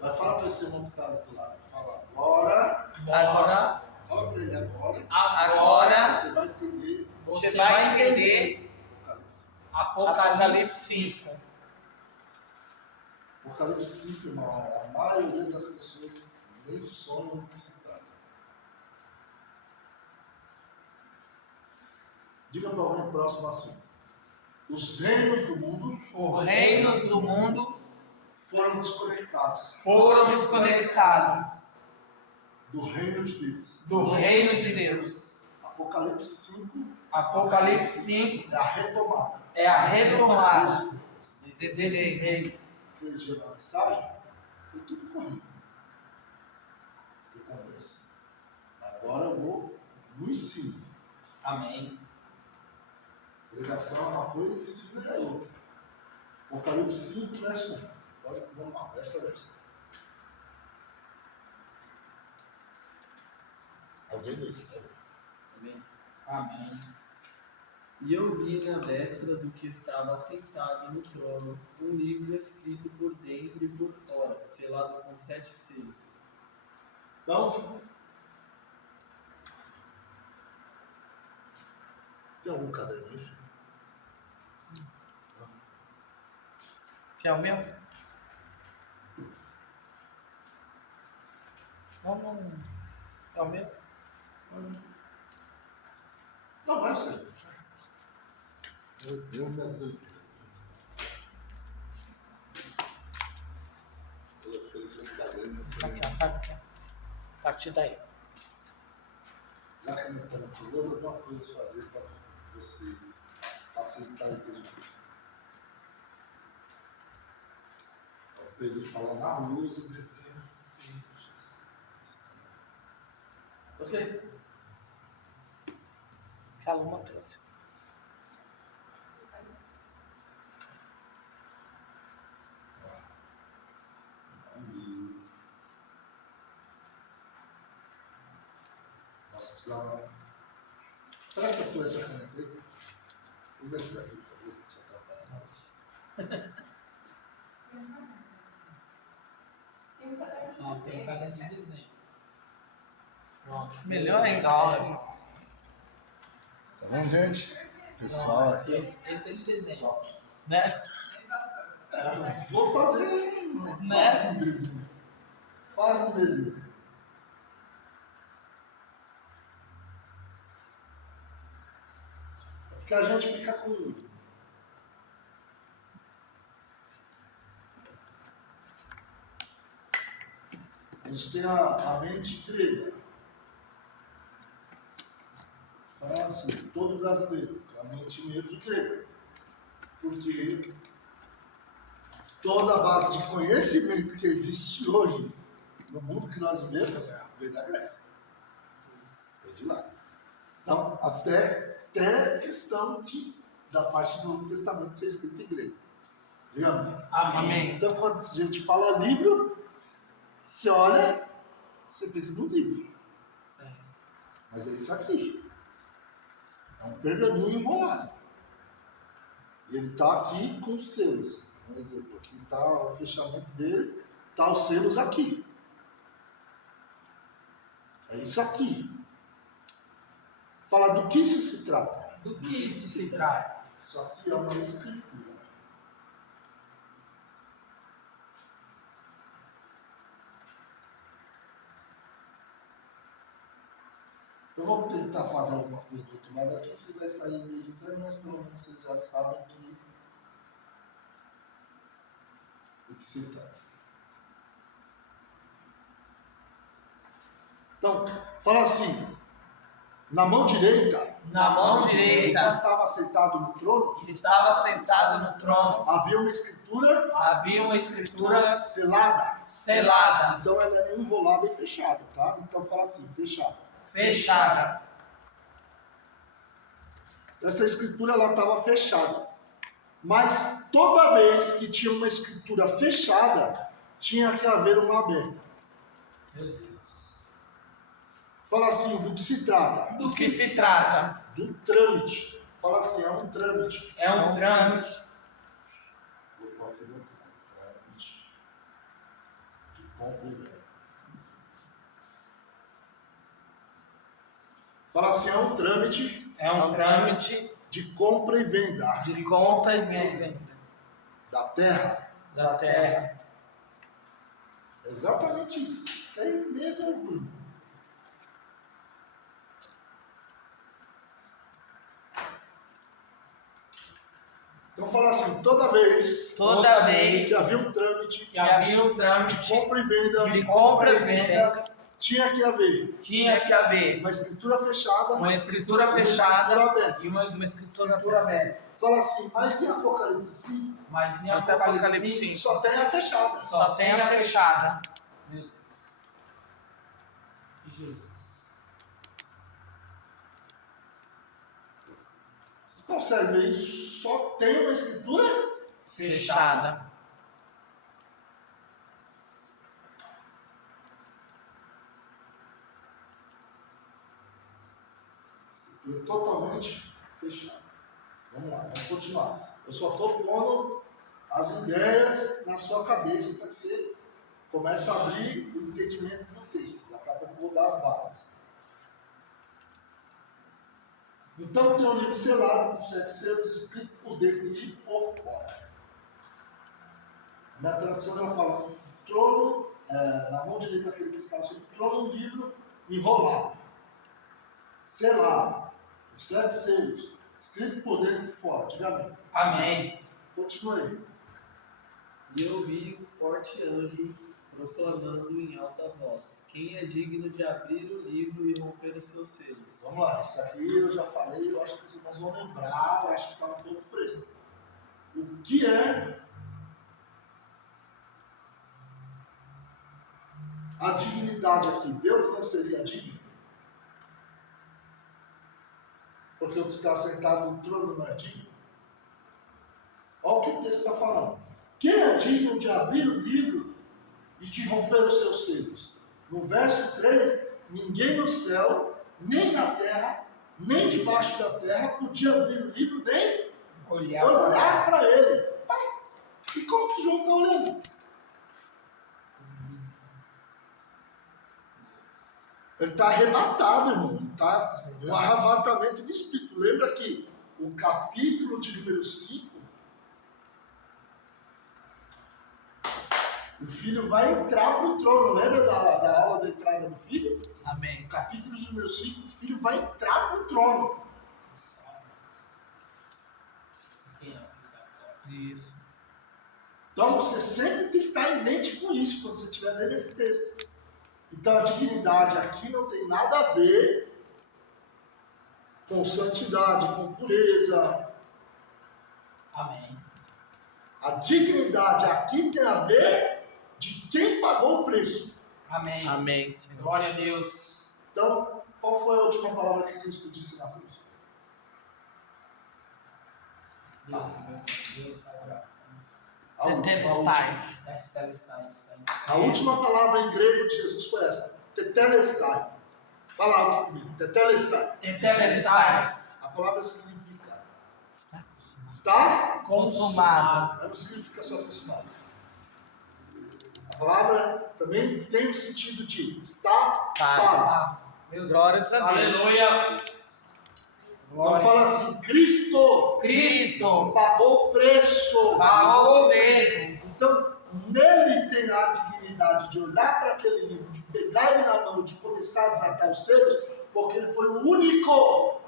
Vai falar para esse irmão que está do lado. Fala agora. Agora. Fala para ele agora. Agora. Você vai entender. Você vai entender. Apocalipse 5. Apocalipse 5, irmão. A maioria das pessoas nem sonham do que se trata. Diga para alguém próximo assim. Os reinos do mundo. Os reinos do mundo Foram desconectados. Do reino de Deus. Do reino de Deus. Apocalipse 5. Apocalipse 5 É a retomada. é a retomada desse reino. Aquele dia da mensagem, foi tudo corrido. Eu converso. Agora eu vou no ensino. Amém. Pregação é uma coisa, ensino é outra. Apocalipse 5, verso 1. Pode, vamos lá, verso. Alguém disse, né? Amém. Amém. E eu vi na destra do que estava sentado no trono um livro escrito por dentro e por fora, selado com 7 selos. Então, tem algum caderno aí, filho? Que é o meu? Não. É o meu? Não, vai ser. Eu mesmo. Eu ofereci um caderno. Isso aqui, ó. Faz aqui, ó. A partir daí. Já que não estamos curiosos, alguma coisa fazer para vocês facilitar o entendimento. O Pedro fala na luz e desenho feio. Ok? Que a Luma trouxe. Nossa, precisava. Presta por essa caneta aí. Usa esse daqui, por favor, para te atrapalhar. Ó, tem um caderno de desenho. Pronto. Melhor ainda, ó. Tá vendo, gente? Pessoal aqui. Esse é de desenho, né? Vou fazer. Né? Faça um desenho. Faça um desenho. Porque a gente fica com. A gente tem a mente grega. Fala assim, todo brasileiro tem a mente meio que grega. Porque toda a base de conhecimento que existe hoje no mundo que nós vivemos veio da Grécia. Veio de lá. Então, até questão da parte do Novo Testamento ser escrita em grego. Diga Amém. Então, quando a gente fala livro, você olha, você pensa no livro. Sim. Mas é isso aqui. É um pergaminho embolado. E ele está aqui com os selos. Um exemplo, aqui está o fechamento dele, está os selos aqui. É isso aqui. Fala do que isso se trata. Do que isso se trata? Isso aqui é uma escritura. Eu vou tentar fazer alguma coisa do outro lado aqui, se vai sair meio estranho, mas pelo menos vocês já sabem do que se trata. Então, fala assim, na mão direita, estava sentado no trono, havia uma escritura selada. Então ela era enrolada e fechada, tá? Então fala assim, fechada. Essa escritura ela estava fechada. Mas toda vez que tinha uma escritura fechada, tinha que haver uma aberta. Meu Deus. Fala assim, do que se trata? Do que se trata? Do trâmite. Fala assim, é um trâmite. É um trâmite. Vou colocar aqui no trâmite de Compra e venda. Fala assim, é um trâmite É um trâmite de compra e venda de compra e venda da terra. da terra. Exatamente isso. Sem medo algum. Então fala assim, toda vez Toda vez que havia um trâmite que havia um de trâmite compra e venda, de compra e venda, tinha que haver tinha que haver uma escritura fechada uma escritura e uma fechada escritura aberta. e uma escritura aberta. Fala assim, mas em Apocalipse 5, Mas em Mas Apocalipse 5 só tem a fechada. só tem a fechada. Meu Deus. Jesus. Você consegue ver isso? Só tem uma escritura Fechada. totalmente fechada. Vamos lá, vamos continuar. Eu só estou pondo as ideias na sua cabeça para que você comece a abrir o entendimento do texto. Daqui a pouco eu vou dar as bases. Então tem um livro selado com 7 selos escrito por dentro e por fora. Na tradução ela fala, trono, na mão direita daquele que está sobre o trono, um livro enrolado, selado, com 7 selos, escrito por dentro e por fora. Diga amém. Amém. Continue aí. E eu vi um forte anjo proclamando em alta voz: quem é digno de abrir o livro e romper os seus selos? Vamos lá, isso aqui eu já falei, eu acho que os irmãos vão lembrar, eu acho que está um pouco fresco. O que é a dignidade aqui? Deus não seria digno? Porque o que está sentado no trono não é digno? Olha o que o texto está falando. Quem é digno de abrir o livro e de romper os seus selos? No verso 3, ninguém no céu, nem na terra, nem debaixo da terra, podia abrir o livro nem olhar para ele. Pai, e como que João está olhando? Ele está arrebatado, irmão. Ele está um arrebatamento de espírito. Lembra que o capítulo de número 5, o filho vai entrar para o trono. Lembra da aula da entrada do filho? Amém. No capítulo de número 5, o filho vai entrar para o trono. Isso. Então você sempre tem que estar em mente com isso quando você estiver lendo esse texto. Então a dignidade aqui não tem nada a ver com santidade, com pureza. Amém. A dignidade aqui tem a ver de quem pagou o preço. Amém. Amém, Senhor. Glória a Deus. Então, qual foi a última palavra que Cristo disse na cruz? Deus sagrado. A Tetelestais. A última palavra em grego de Jesus foi essa. Tetelestai. Fala alto comigo. Tetelestai. Tetelestais. A palavra significa está, Consumado. mas não significa só consumado. A palavra também tem o sentido de está pago. Meu Deus. Glórias a Deus. Aleluia. Então fala assim, Cristo Cristo pagou o preço. pagou o preço. Então, nele tem a dignidade de olhar para aquele livro, de pegar ele na mão, de começar a desatar os selos, porque ele foi o único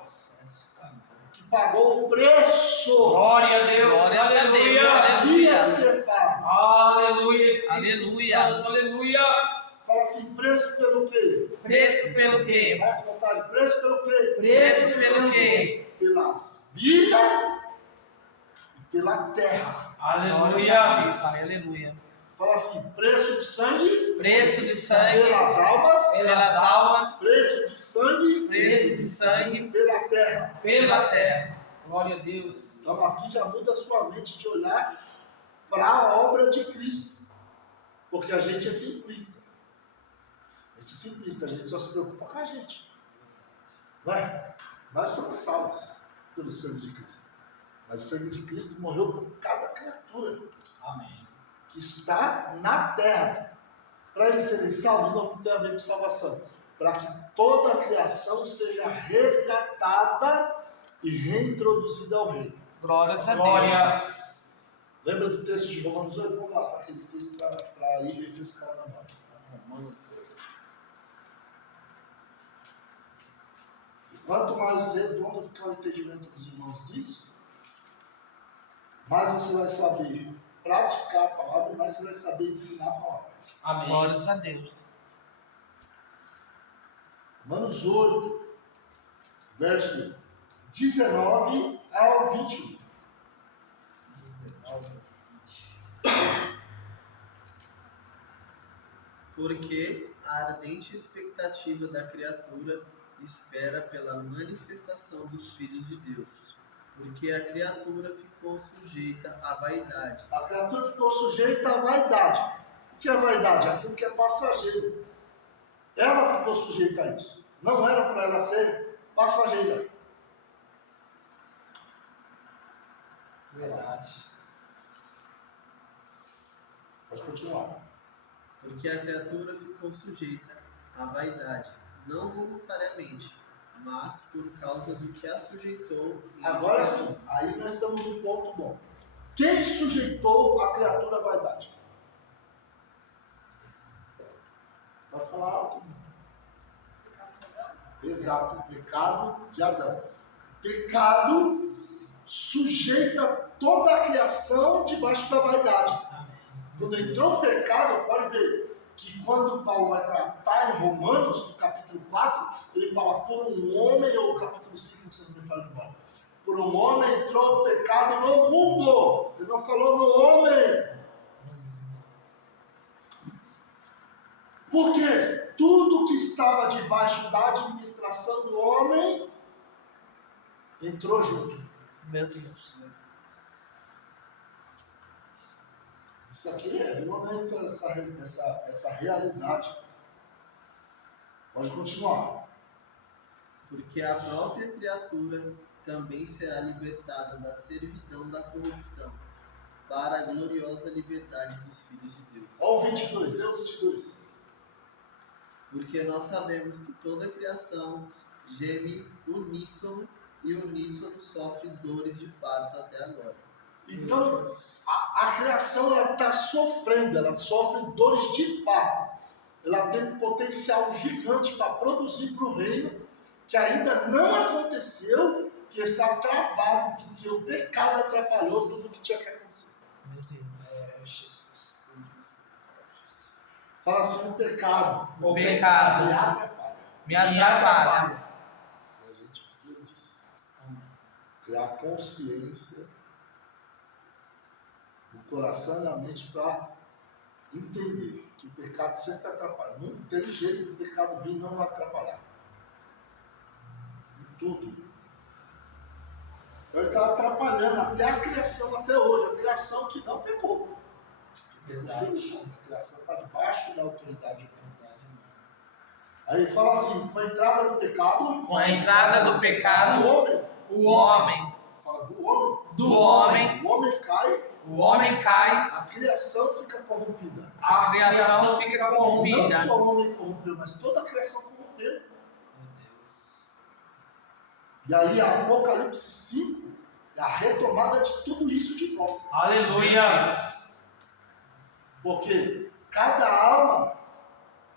que pagou o preço. Glória a Deus. Glória a Deus. Aleluia. Havia ser pago. Aleluia. Espírito Aleluia. Santo. Aleluia. Fala assim, preço pelo quê? Preço pelo quê? Vai com vontade, preço pelo quê? Preço pelo quê? Pelas vidas e pela terra. Aleluia. Aleluia. Fala assim, preço de sangue Preço de sangue pelas almas, pelas almas, preço de sangue preço de sangue pela terra. pela terra. Glória a Deus. Então aqui já muda a sua mente de olhar para a obra de Cristo. Porque a gente é simplista. A gente é simplista, a gente só se preocupa com a gente. Vai, nós somos salvos pelo sangue de Cristo. Mas o sangue de Cristo morreu por cada criatura Amém. que está na terra. Para eles serem salvos, não tem a ver com salvação. Para que toda a criação seja resgatada e reintroduzida ao reino. Glórias a Glória. Deus. Lembra do texto de Romanos 8? Vamos lá, aquele texto para ir refrescar na memória. Romanos 8. Quanto mais redondo ficar o entendimento dos irmãos disso, mais você vai saber praticar a palavra e mais você vai saber ensinar a palavra. Amém. Glórias a Deus. Romanos 8, verso 19 ao 21. 19, 20. Porque a ardente expectativa da criatura espera pela manifestação dos filhos de Deus. Porque a criatura ficou sujeita à vaidade. A criatura ficou sujeita à vaidade. O que é vaidade? Aquilo que é passageiro. Ela ficou sujeita a isso. Não era para ela ser passageira. Verdade. Pode continuar. Porque a criatura ficou sujeita à vaidade, não voluntariamente, mas por causa do que a sujeitou. em Agora esperança. sim, aí nós estamos num ponto bom. Quem sujeitou a criatura à vaidade? Vai falar alto. Exato, o pecado de Adão. O pecado sujeita toda a criação debaixo da vaidade. Quando entrou o pecado, pode ver que quando Paulo vai tratar em Romanos, no capítulo 4, ele fala por um homem, ou capítulo 5, se não me falo mal, por um homem entrou o pecado no mundo. Ele não falou no homem. Por quê? Tudo que estava debaixo da administração do homem entrou junto. Meu Deus. Isso aqui é realmente essa realidade. Pode continuar. Porque a própria criatura também será libertada da servidão da corrupção, para a gloriosa liberdade dos filhos de Deus. Olha o 22, lê o 22. Porque nós sabemos que toda a criação geme uníssono e uníssono sofre dores de parto até agora. Então, a criação está sofrendo, ela sofre dores de parto. Ela tem um potencial gigante para produzir para o reino, que ainda não aconteceu, que está travado, porque o pecado atrapalhou tudo o que tinha que acontecer. Meu Deus. Jesus. Fala assim, o pecado O me pecado atrapalha. me atrapalha. A gente precisa disso. Criar consciência no coração e na mente para entender que o pecado sempre atrapalha. Não tem jeito do pecado vir não atrapalhar. Em tudo. Ele está atrapalhando até a criação, até hoje. A criação que não pecou. Verdade. A criação está debaixo da autoridade humana. Aí ele fala assim, com a entrada do pecado, Com a entrada do o pecado, homem, o homem, fala do homem, o homem cai, a criação fica corrompida. a criação fica Não corrompida. só o homem corrompeu, mas toda a criação corrompeu. Meu Deus. E aí Apocalipse 5 é a retomada de tudo isso de volta. Aleluia. Porque cada alma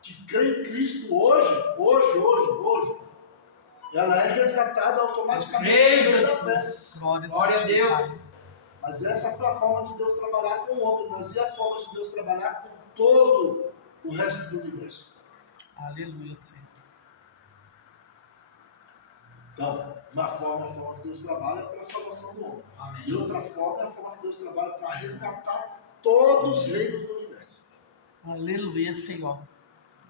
que crê em Cristo hoje, ela é resgatada automaticamente. Ei, pela fé. Jesus. Glória a Deus. Mas essa foi a forma de Deus trabalhar com o homem, mas e a forma de Deus trabalhar com todo o resto do universo? Aleluia, Senhor. Então, uma forma é a forma que Deus trabalha para a salvação do homem. Amém. E outra forma é a forma que Deus trabalha para resgatar todos os reinos do universo. Aleluia, Senhor.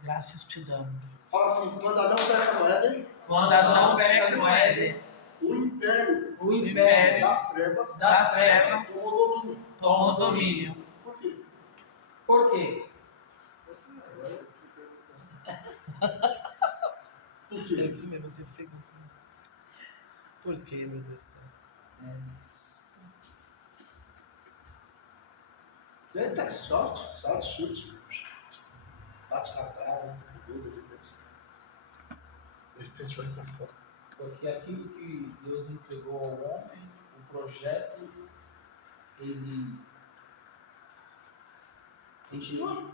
Graças te damos. Fala assim, quando Adão peca no Éden, Quando Adão peca no Éden, o império O império das trevas das trevas tomou domínio. tomou domínio. Por quê? Por quê? Por É quê? isso mesmo, eu tenho pergunta. Por quê, meu Deus do céu? Tenta, sorte, chute. bate na trave, mudou de repente vai estar fora. Porque aquilo que Deus entregou ao homem, o projeto, ele Continua.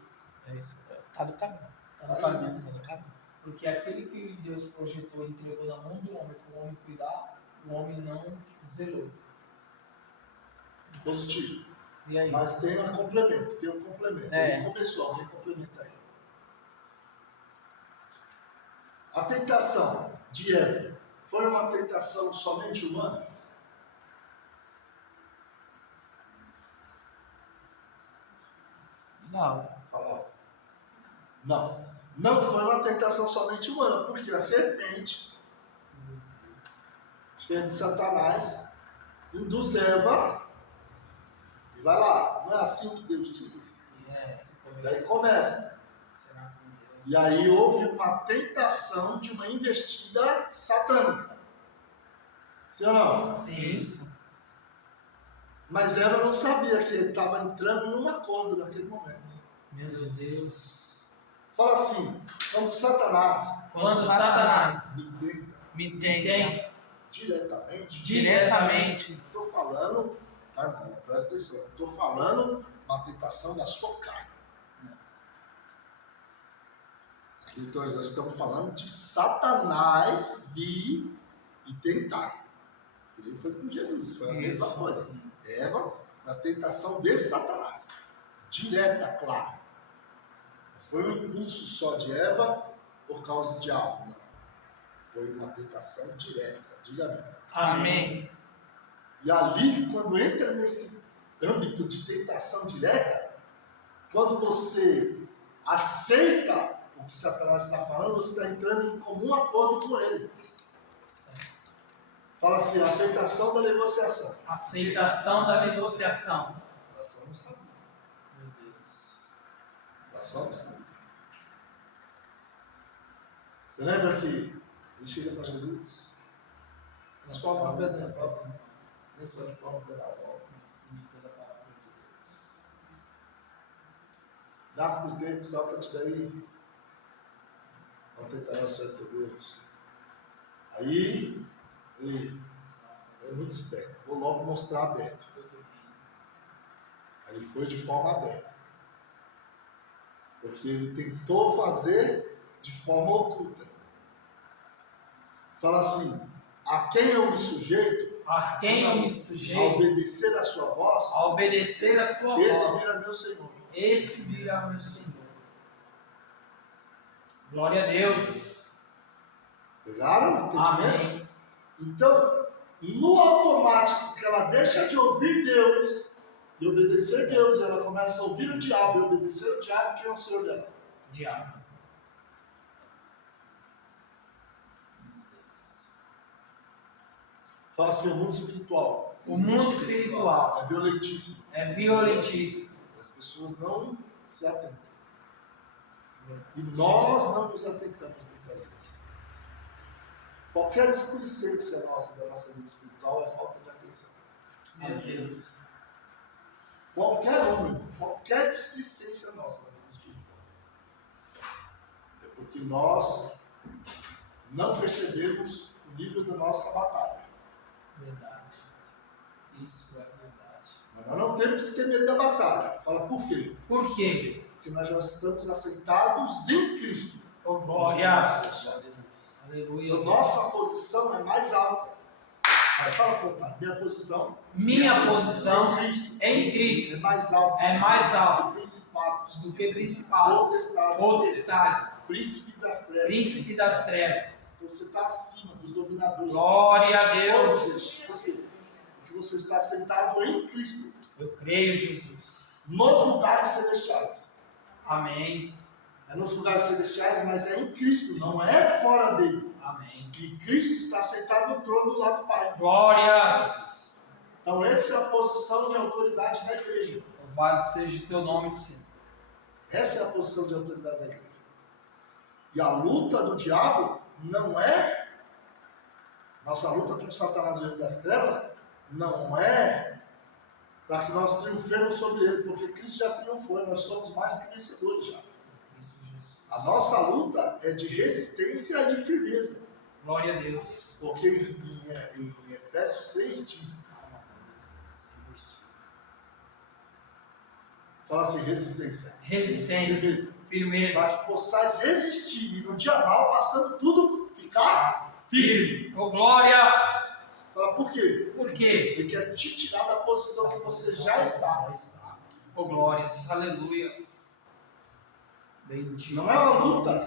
é isso. Tá do caminho. Tá no caminho, tá no caminho. Porque aquele que Deus projetou e entregou na mão do homem, para o homem cuidar, o homem não zelou. Positivo. E aí? Mas tem um complemento, É. Ele começou, alguém complementa aí. A tentação de Eva foi uma tentação somente humana? Não. Fala. Não. Não foi uma tentação somente humana, porque a serpente, cheia de Satanás, induz Eva e vai lá. Não é assim que Deus diz. Daí começa. Será que Deus... E aí houve uma tentação de uma investida satânica. Sim ou não? Sim. Mas Eva não sabia que ele estava entrando em um acordo naquele momento. Meu Deus. Fala assim, quando Satanás Quando Satanás me tenta Me tenta diretamente, diretamente. estou falando, tá, irmão? Presta atenção, estou falando uma tentação da sua carne. Então, nós estamos falando de Satanás vir e tentar. Ele foi com Jesus, foi a mesma coisa. Eva, na tentação de Satanás. Direta, claro. Não foi um impulso só de Eva por causa do diabo, não. Foi uma tentação direta. Diga amém. Amém. E ali, quando entra nesse âmbito de tentação direta, quando você aceita o que Satanás está falando, você está entrando em comum acordo com ele. Fala assim, aceitação da negociação. Aceitação da negociação. Ela só não sabia. Meu Deus. Ela só não sabia. Você lembra que ele chega para Jesus? Só uma pedra própria. Nesse olho próprio da obra. De toda a palavra de Deus. Dá do tempo, salta-te daí. Não tentará o certo Deus. Aí, ele é muito esperto. Vou logo mostrar aberto. Aí ele foi de forma aberta. Porque ele tentou fazer de forma oculta. Fala assim, a quem eu me sujeito, A quem eu me a sujeito, obedecer a sua voz, a obedecer a sua esse voz, vira meu Senhor. esse virá meu Senhor. Glória a Deus. Pegaram? Entendimento? Amém. Então, no automático que ela deixa de ouvir Deus e obedecer Deus, ela começa a ouvir o diabo e obedecer o diabo, quem é o Senhor dela? Diabo. Fala assim, o mundo espiritual. O mundo espiritual É violentíssimo. é violentíssimo. As pessoas não se atentam. E nós não nos atentamos muitas vezes. Qualquer displicência nossa da nossa vida espiritual é falta de atenção. Meu Deus. Qualquer displicência nossa na vida espiritual. É porque nós não percebemos o nível da nossa batalha. Verdade. Isso é verdade. Mas nós não temos que ter medo da batalha. Fala por quê? Por quê? Porque nós já estamos aceitados em Cristo. Oh, glórias. Aleluia. A nossa posição é mais alta. Aí fala, contar. Minha posição Minha posição em Cristo em Cristo é mais alta. é mais alta que principados, do que principal, potestades, potestade, príncipe das trevas. príncipe das trevas. Você está acima dos dominadores. Glória a Deus. Por quê? Porque você está sentado em Cristo, Eu creio, Jesus. nos lugares celestiais. Amém. É nos lugares celestiais, mas é em Cristo, não é fora dele. Amém. E Cristo está sentado no trono do lado do Pai. Glórias. Então essa é a posição de autoridade da igreja. Louvado seja o teu nome, Senhor. Essa é a posição de autoridade da igreja. E a luta do diabo não é, nossa luta com Satanás e o reino das trevas, não é para que nós triunfemos sobre ele, porque Cristo já triunfou, nós somos mais que vencedores já. Cristo Jesus. A nossa luta é de resistência e firmeza. Glória a Deus. Porque em Efésios 6 diz, fala assim, resistência. Resistência, firmeza. Para que possais resistir e no dia mal, passando tudo, ficar firme. Oh, glória! Fala, por quê? Por quê? Ele quer te tirar da posição que você já está. Oh, glórias, aleluias. Bendito. Não é uma luta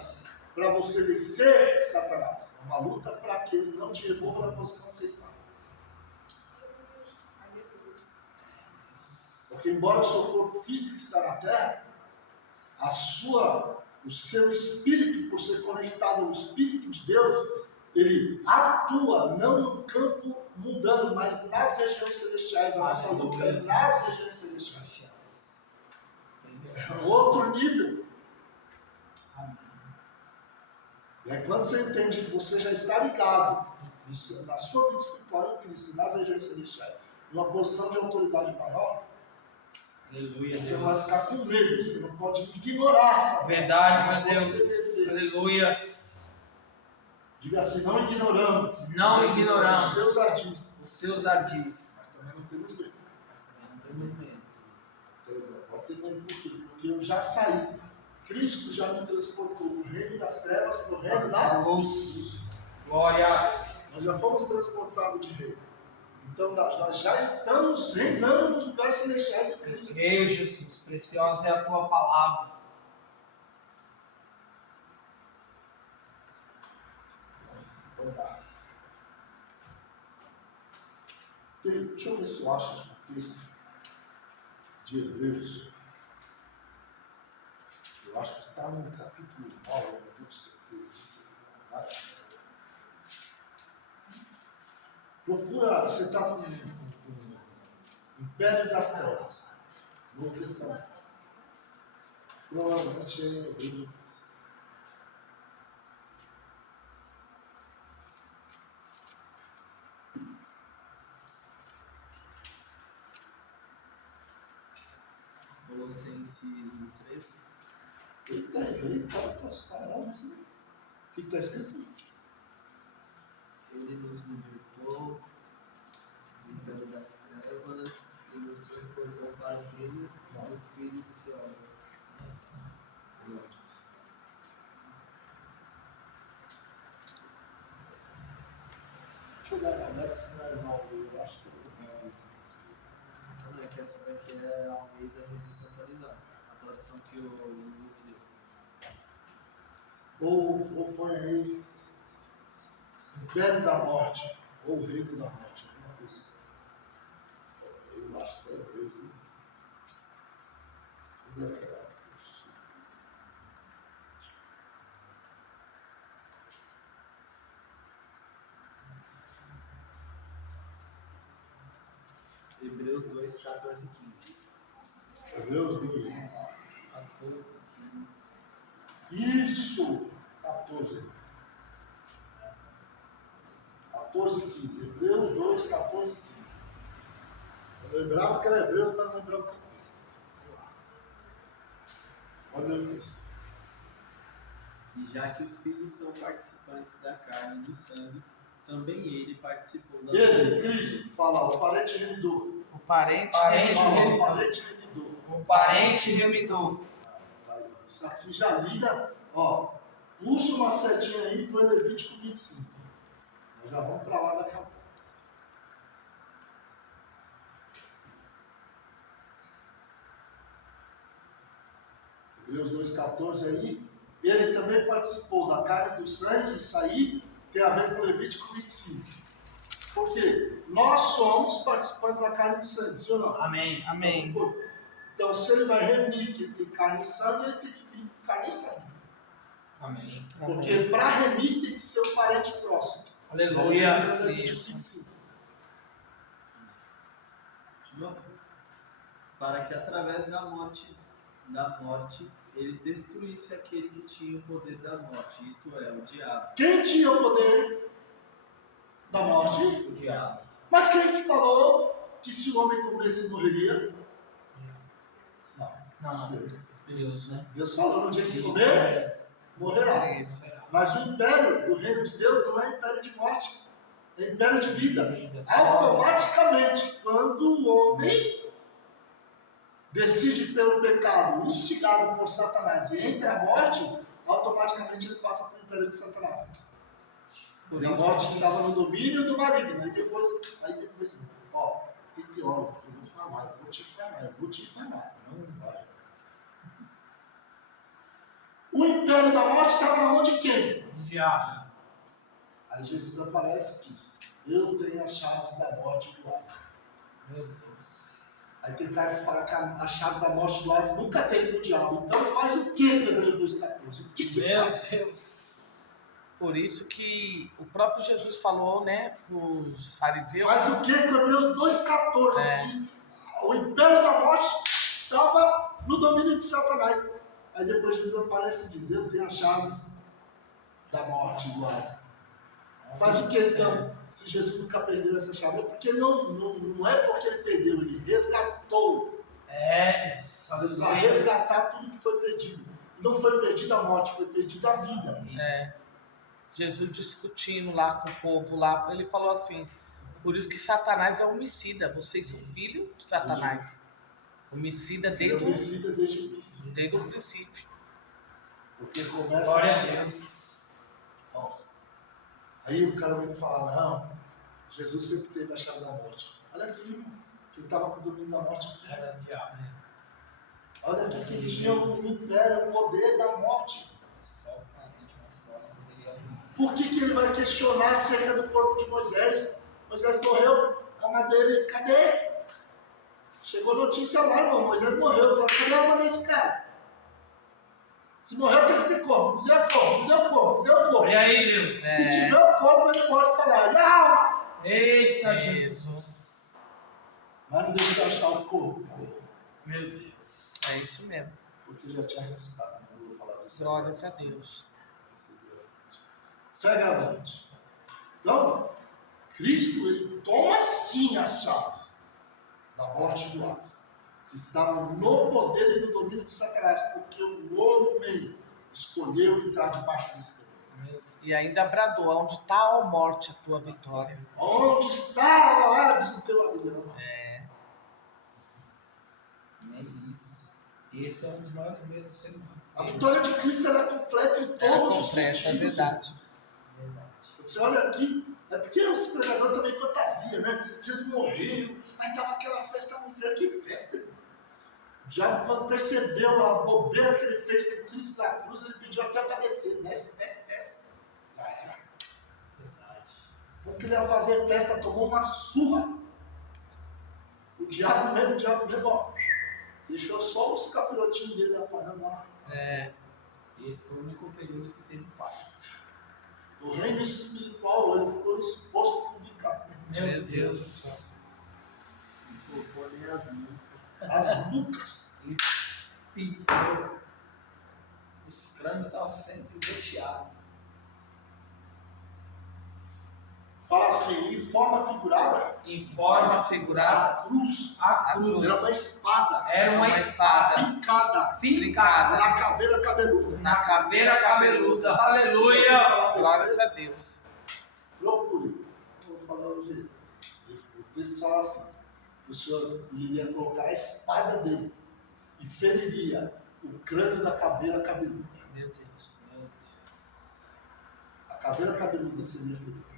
para você vencer Satanás. É uma luta para que ele não te revolva da posição que você está. Porque embora o seu corpo físico está na terra, o seu espírito, por ser conectado ao Espírito de Deus, ele atua não no campo mundano, mas nas regiões celestiais. A nossa luta é nas regiões celestiais. É um outro nível. E aí quando você entende que você já está ligado na sua vida espiritual em Cristo, nas regiões celestiais, numa posição de autoridade maior, Aleluia, você vai Deus. ficar com medo, você não pode ignorar essa Verdade, não meu pode Deus. obedecer. Aleluias. Diga assim, não ignoramos. Não ignoramos os seus ardis, os seus ardis. mas também não temos medo. Nós temos medo. Pode ter medo por quê? Porque eu já saí. Cristo já me transportou do reino das trevas para o reino da Luz. Glórias. Nós já fomos transportados de reino. Então nós já estamos reinando nos lugares celestiais em Cristo. Meu Jesus, preciosa é a tua palavra. Deixa eu ver se eu acho o texto de Hebreus. Eu acho que está no capítulo 9, eu não tenho certeza disso. Vai. Procura, você está com o Império das Trevas, Novo Testamento. Provavelmente é Hebreus. Colossenses 1:13. Eita, está novo, assim. O que está escrito? Ele nos libertou do império das trevas e nos transportou para o reino do Filho do seu amor. Deixa eu dar uma olhada se não é mal, eu acho que eu Então é que essa daqui é a Almeida Revista Atualizada, a tradução que o Luke deu. ou põe aí Império da Morte, ou Reino da Morte, alguma coisa assim. Eu acho que é Deus, viu? Hebreus 2, 14 e 15. Hebreus 2, 14 e 15. isso! 14. 14 e 15. Hebreus 2, 14 e 15. Eu lembrava que era Hebreus, mas não lembrava que era. Olha o texto. E já que os filhos são participantes da carne e do sangue, também ele participou das Ele, coisas. Cristo, fala, o parente remidor. O parente, Parente Fala, o remidor. parente remidor. O parente remidor. Tá aí, ó. Isso aqui já liga, ó. Puxa uma setinha aí para o Levítico 25. Nós já vamos para lá daqui a pouco. Hebreus 2,14 aí. Ele também participou da carne e do sangue, isso aí tem a ver com o Levítico 25. Por quê? Nós somos participantes da carne e do sangue, sim ou não? Amém. amém. Então, se ele vai remir que ele tem carne e sangue, ele tem que vir com carne e sangue. Amém. Porque para remir tem que ser o parente próximo. Aleluia. Continua. Para que através da morte, ele destruísse aquele que tinha o poder da morte, isto é, o diabo. Quem tinha o poder da morte? O diabo. Mas quem que falou que se o homem comesse morreria? Não. Deus. Deus, né? Deus falou no dia que Isso, comer, morrerá. Isso. Mas o império do reino de Deus não é império de morte, é império de vida. Vida. Automaticamente, quando o homem decide pelo pecado, instigado por Satanás e entra a morte, automaticamente ele passa para o império de Satanás. Por E a isso morte estava no domínio do maligno. Aí depois, ó, tem teólogo que eu vou falar, eu vou te falar. Não vai. O império da morte estava na mão de quem? O diabo. Aí Jesus aparece e diz: eu tenho as chaves da morte e do Hades. Meu Deus. Aí tem cara que fala que a chave da morte e do Hades nunca teve no diabo. Então faz o que no Hebreus 2,14? O que Meu faz? Deus. Por isso que o próprio Jesus falou, né, para os fariseus. Faz o que com Hebreus 2,14? É. Assim, o império da morte estava no domínio de Satanás. Aí depois Jesus aparece e diz: eu tenho as chaves da morte e do Hades. Faz o que então? Se Jesus nunca perdeu essa chave? É porque não é porque ele perdeu, ele resgatou. Deus. Para Aleluia. resgatar tudo que foi perdido. Não foi perdida a morte, foi perdida a vida. Jesus discutindo lá com o povo lá, ele falou assim: por isso que Satanás é homicida, vocês são filhos de Satanás. Homicida Ele desde homicida desde o princípio. o princípio. Porque começa. Glória a Deus. Aí o cara vem falar: não, Jesus sempre teve a chave da morte. Olha aqui, irmão. Quem estava com o domínio da morte aqui. Era o diabo. Olha aqui quem tinha o império, o poder da morte. Só o parente mais próximo poderia vir. Por que ele vai questionar acerca do corpo de Moisés? Moisés morreu, a alma dele, cadê? Chegou notícia lá, irmão, Moisés morreu. Eu falei: cadê a alma desse cara? Se morreu, tem que ter como. Me deu como, me deu como, me deu como. Olha aí, Deus. Se tiver o corpo, ele pode falar: e a alma? Eita, Jesus. Jesus. Mas não deixa eu achar o corpo. Meu Deus. É isso mesmo. Porque já tinha ressuscitado, não vou falar disso. Glórias a Deus. Segue avante. Então, Cristo, ele toma sim as chaves da morte do Hades, que estavam no poder e no domínio de Satanás, porque o homem escolheu entrar debaixo desse domínio. Meu Deus. E ainda bradou: onde está, ó morte, a tua vitória? Onde está o Hades, o teu aguilhão? Nem isso. Esse é um dos maiores medos do ser humano. A vitória de Cristo ela é completa em todos os Completa, é sentidos. verdade. Verdade. Você olha aqui, é porque os pregadores também fantasia, né? Jesus morreu, aí estava aquela festa no inferno. Que festa, irmão? O diabo, quando percebeu a bobeira que ele fez com Cristo na cruz, ele pediu até para descer. Desce. Já era. Verdade. Como que ele ia fazer festa, tomou uma surra. O diabo mesmo, ó, deixou só os capirotinhos dele apanhando lá. Esse foi o único período que teve paz. O reino espiritual, ele ficou exposto publicamente. Meu Deus. Não colocou nem as mãos. As nucas. Pisou. Os crânios estavam sendo pisoteados. Fala assim, em forma figurada, Em forma figurada, a cruz a cruz era uma espada era uma espada fincada fincada na caveira cabeluda. na caveira cabeluda. Aleluia! Glórias a Deus. Procure. Eu vou falar o jeito. O texto fala assim: o Senhor iria colocar a espada dele e feriria o crânio da caveira cabeluda. Meu Deus, meu Deus. A caveira cabeluda seria ferida.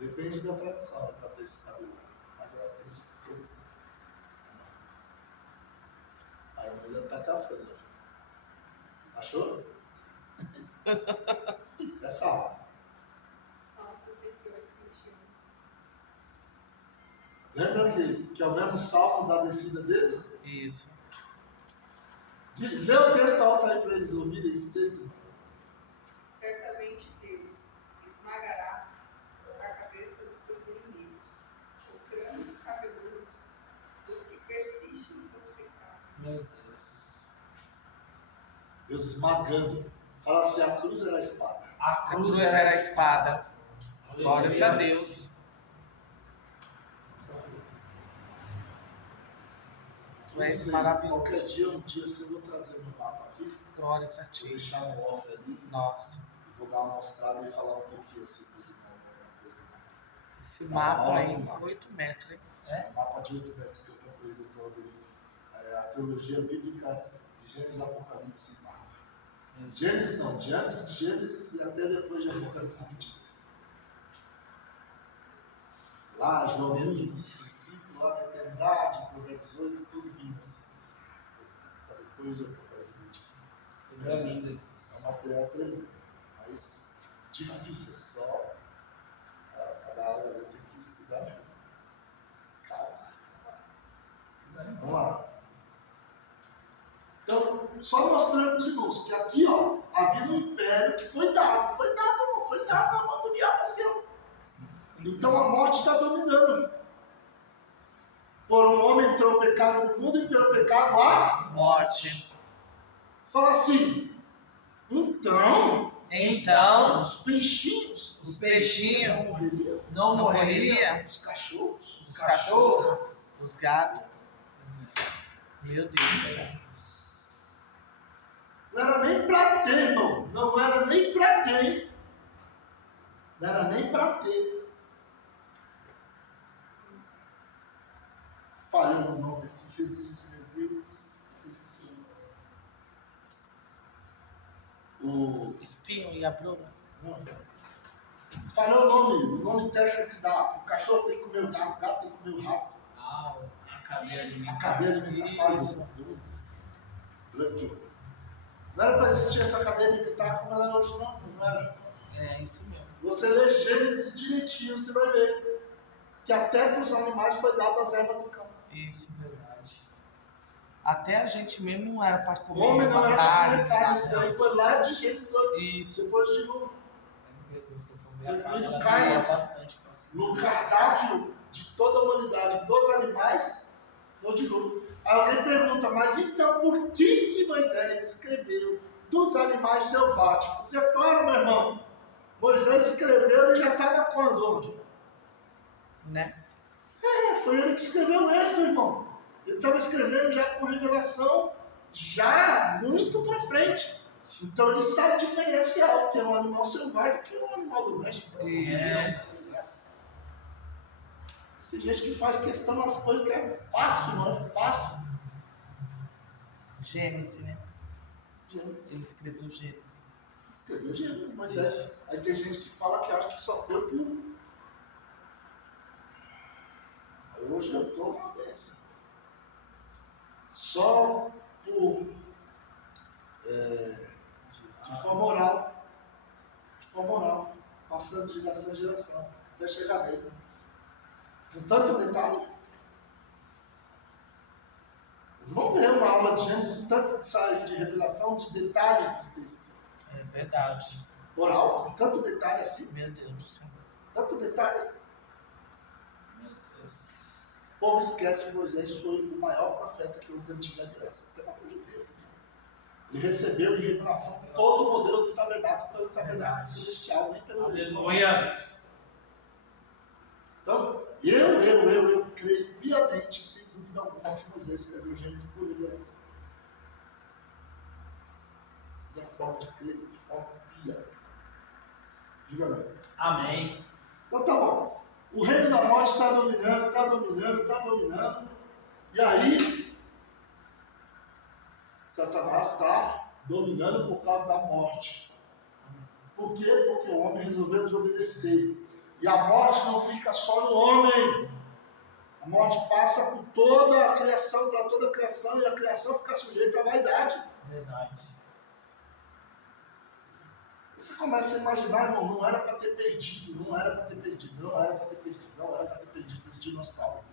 Depende da tradição para ter esse cabelo. Mas eu acredito que eles têm. Aí a mulher está caçando. Achou? Essa aula. Salmo 68, 21. Lembra que é o mesmo salmo da descida deles? Isso. Lê o texto alto aí para eles ouvirem esse texto. Certamente Deus esmagará a cabeça dos seus inimigos, o crânio cabeludo dos que persistem em seus pecados. Meu Deus. Deus esmagando. Fala assim: a cruz era a espada. A cruz era a espada. Glórias a Deus. Tu Não és sei, maravilhoso. Qualquer dia, um dia, se eu vou trazer meu mapa aqui, Glórias a Vou ti. deixar um off ali Nossa, e vou dar uma mostrada e falar um pouquinho assim para os irmãos. Alguma coisa. esse mapa aí, Não. 8 metros, hein? O mapa de 8 metros que eu comprei do todo ali. A teologia bíblica de Gênesis, Apocalipse e mapa. Gênesis não, de antes de Gênesis e até depois de Apocalipse 22. Lá, João 1, princípio, lá da eternidade, Provérbios 8, tudo vindo assim. Para depois de Apocalipse 22. Coisa linda. É um material tremendo, mas difícil, só cada aula eu tenho que estudar junto. Calma. Vamos lá. Então, só mostrando para os irmãos que aqui, ó, havia um império que foi dado, irmão, foi dado na mão do diabo seu. Então a morte está dominando. Por um homem entrou o pecado no mundo e pelo pecado a Morte. fala assim, então, Então, os peixinhos Os peixinhos não morreriam, não não morreriam. morreria os cachorros, Os cachorros. os gatos. Meu Deus do céu. não era nem para ter, irmão, não era nem para ter, não era nem para ter. Falhou no nome aqui, Jesus, meu Deus. O Espinho e a Bruna. Não. Falhou o nome técnico que dá. O cachorro tem que comer o gato tem que comer o rato. Ah, A cadeia ali. A cadeia alimentar falhou. Branqueou. Não era para existir essa cadeia alimentar como ela é hoje, não era. É isso mesmo. Você lê Gênesis direitinho, você vai ver que até para os animais foi dado as ervas do campo. Isso. verdade. Até a gente mesmo não era para O comer homem não uma era para carne. comer carne, isso aí foi lá de Gênesis 8, Isso. depois de novo. Se você for ver Foi a carne, incluído ela Caim. demora bastante para se No cardápio de toda a humanidade, dos animais, no dilúvio. Aí alguém pergunta, mas então por que Moisés escreveu dos animais selváticos? É claro, meu irmão, Moisés escreveu e já estava quando? Onde? Né? Foi ele que escreveu o Êxodo, irmão. Ele estava escrevendo já com revelação, já muito para frente. Então ele sabe diferenciar o que é um animal selvagem do que é um animal doméstico. Tem gente que faz questão das coisas que é fácil, não é fácil. Gênesis, né? Gente, Ele escreveu Gênesis. escreveu Gênesis, mas é. Aí tem gente que fala que acha que só foi por. Hoje eu estou uma bênção. Só por. De forma oral. De forma oral. Passando de geração em geração. Até chegar nele. Com tanto detalhe. Vocês vão ver uma aula de Gênesis, tanto de revelação, de detalhes dos textos. É verdade. Oral, com tanto detalhe assim. Meu Deus do céu. Tanto detalhe. Meu Deus. O povo esquece que Moisés foi o maior profeta que houve na antiga aliança. Pelo amor de Deus. Ele recebeu em revelação todo o modelo do tabernáculo pelo tabernáculo celestial, nem pelo. Aleluias. Então, eu creio piamente, sem dúvida alguma, que Moisés escreveu Gênesis por revelação. De forma de crer, de forma pia. Diga amém. Amém. Então tá bom. O reino da morte está dominando, está dominando, está dominando. E aí, Satanás está dominando por causa da morte. Por quê? Porque o homem resolveu desobedecer. E a morte não fica só no homem. A morte passa por toda a criação, para toda a criação, e a criação fica sujeita à vaidade. Verdade. Você começa a imaginar, irmão, não era para ter perdido, não era para ter perdido, não era para ter perdido, não era para ter perdido os dinossauros.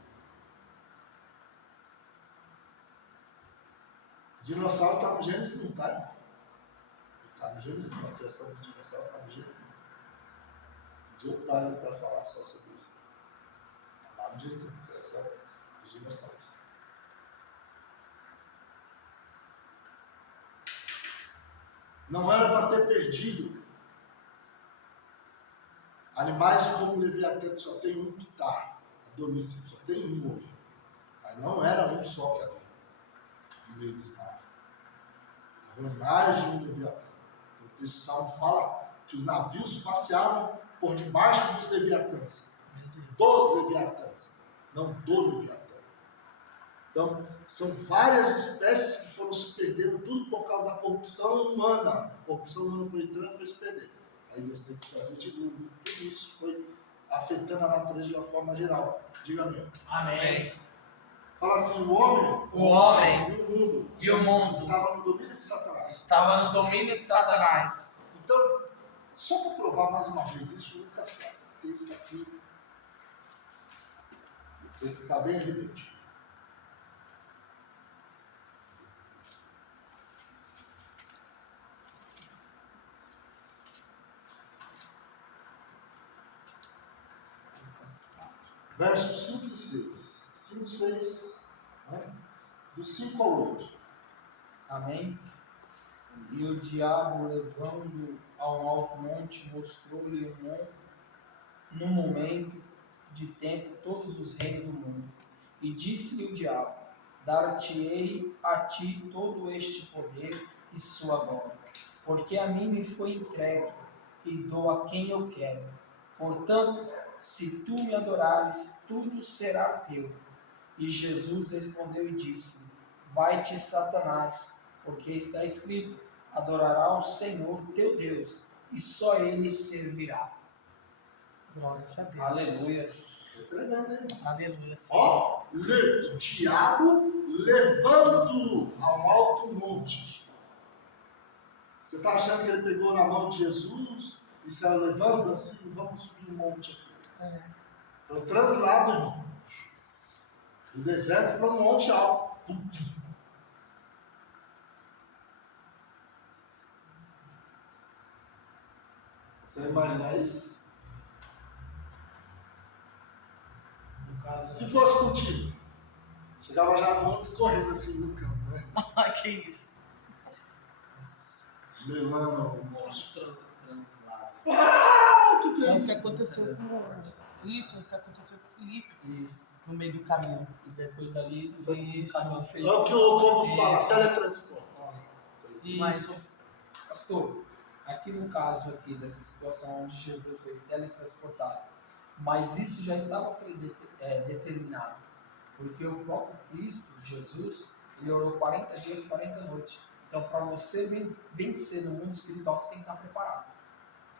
Os dinossauros estavam no Gênesis 1, tá? Está no Gênesis 1, a criação dos dinossauros está no Gênesis 1. Um dia eu paro para falar só sobre isso. Está lá no Gênesis 1, a criação dos dinossauros. Não era para ter perdido. Animais como o Leviatã, só tem um que está adormecido, só tem um hoje. Mas não era um só que havia no meio dos mares. Havia mais de um Leviatã. O texto salmo fala que os navios passeavam por debaixo dos Leviatãs. Dos Leviatãs, não do Leviatã. Então, são várias espécies que foram se perdendo, tudo por causa da corrupção humana. A corrupção humana foi entrando e foi se perdendo. Aí Deus tem que trazer de novo. Tudo isso foi afetando a natureza de uma forma geral. Diga amém. Amém. Fala assim, o homem O homem e o mundo e o mundo estava no domínio de Satanás. estava no domínio de Satanás. Então, só para provar mais uma vez isso, Lucas 4, porque isso aqui tem que ficar bem evidente. Versos 5 e 6. 5 e 6, né? Do 5 ao 8. Amém? E o diabo, levando a um alto monte, mostrou-lhe num momento de tempo todos os reinos do mundo. E disse-lhe o diabo: dar-te-ei a ti todo este poder e sua glória, porque a mim me foi entregue, e dou a quem eu quero. Portanto, se tu me adorares, tudo será teu. E Jesus respondeu e disse: vai-te, Satanás, porque está escrito: adorará o Senhor teu Deus, e só ele servirá. Glória a Deus. Aleluia. É tremendo, hein? Aleluia. Ó, o diabo levando ao alto monte. Você está achando que ele pegou na mão de Jesus e saiu levando assim? Vamos subir um monte aqui. Foi o translado, irmão. Do deserto para um monte alto. Pum. Você imagina isso? No caso, Se fosse contigo, chegava já no monte escorrendo assim no campo, né? Que isso. Melando o monte. Translado. Ah, o que É é o que isso? aconteceu com isso, é o que aconteceu com o Felipe isso. no meio do caminho. E depois dali, Foi no isso. caminho É Felipe. o que o povo Isso. fala, teletransporte. Isso. Mas, pastor, aqui no caso aqui dessa situação onde Jesus foi teletransportado, mas isso já estava determinado, porque o próprio Cristo, Jesus, ele orou 40 dias, 40 noites. Então, para você vencer no mundo espiritual, você tem que estar preparado.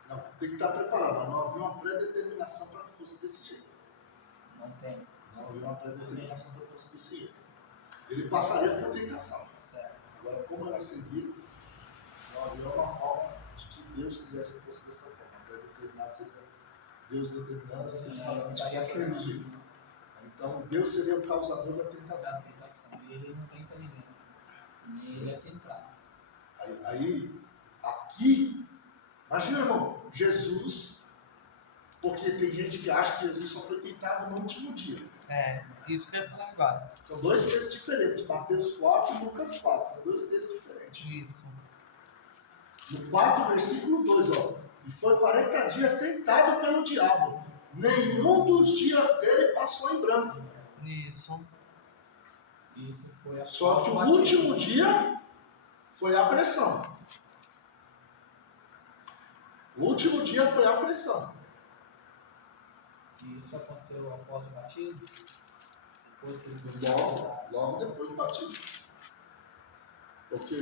Não, tem que estar preparado, mas não havia uma pré-determinação para que fosse desse jeito. Não tem. Não havia uma pré-determinação para que fosse desse jeito. Ele passaria por tentação. Certo. Agora, como ela seria, não havia uma forma de que Deus quisesse que fosse dessa forma. Pré-determinado seria Deus determinando esses parâmetros que estaria fosse daquele jeito. Então, Deus seria o causador da Da tentação. tentação. E ele não tenta ninguém. Nem ele é tentado. Aí, aqui, imagina, irmão, Jesus, porque tem gente que acha que Jesus só foi tentado no último dia. É, isso que eu ia falar agora. São dois textos diferentes, Mateus 4 e Lucas 4, são dois textos diferentes. Isso. No 4, versículo 2, ó, e foi 40 dias tentado pelo diabo, nenhum dos dias dele passou em branco. Isso. Isso foi a Só que o batismo. último dia foi a pressão. O último dia foi a pressão. E isso aconteceu após o batismo? Depois que ele foi batizado? Logo depois do batismo. Porque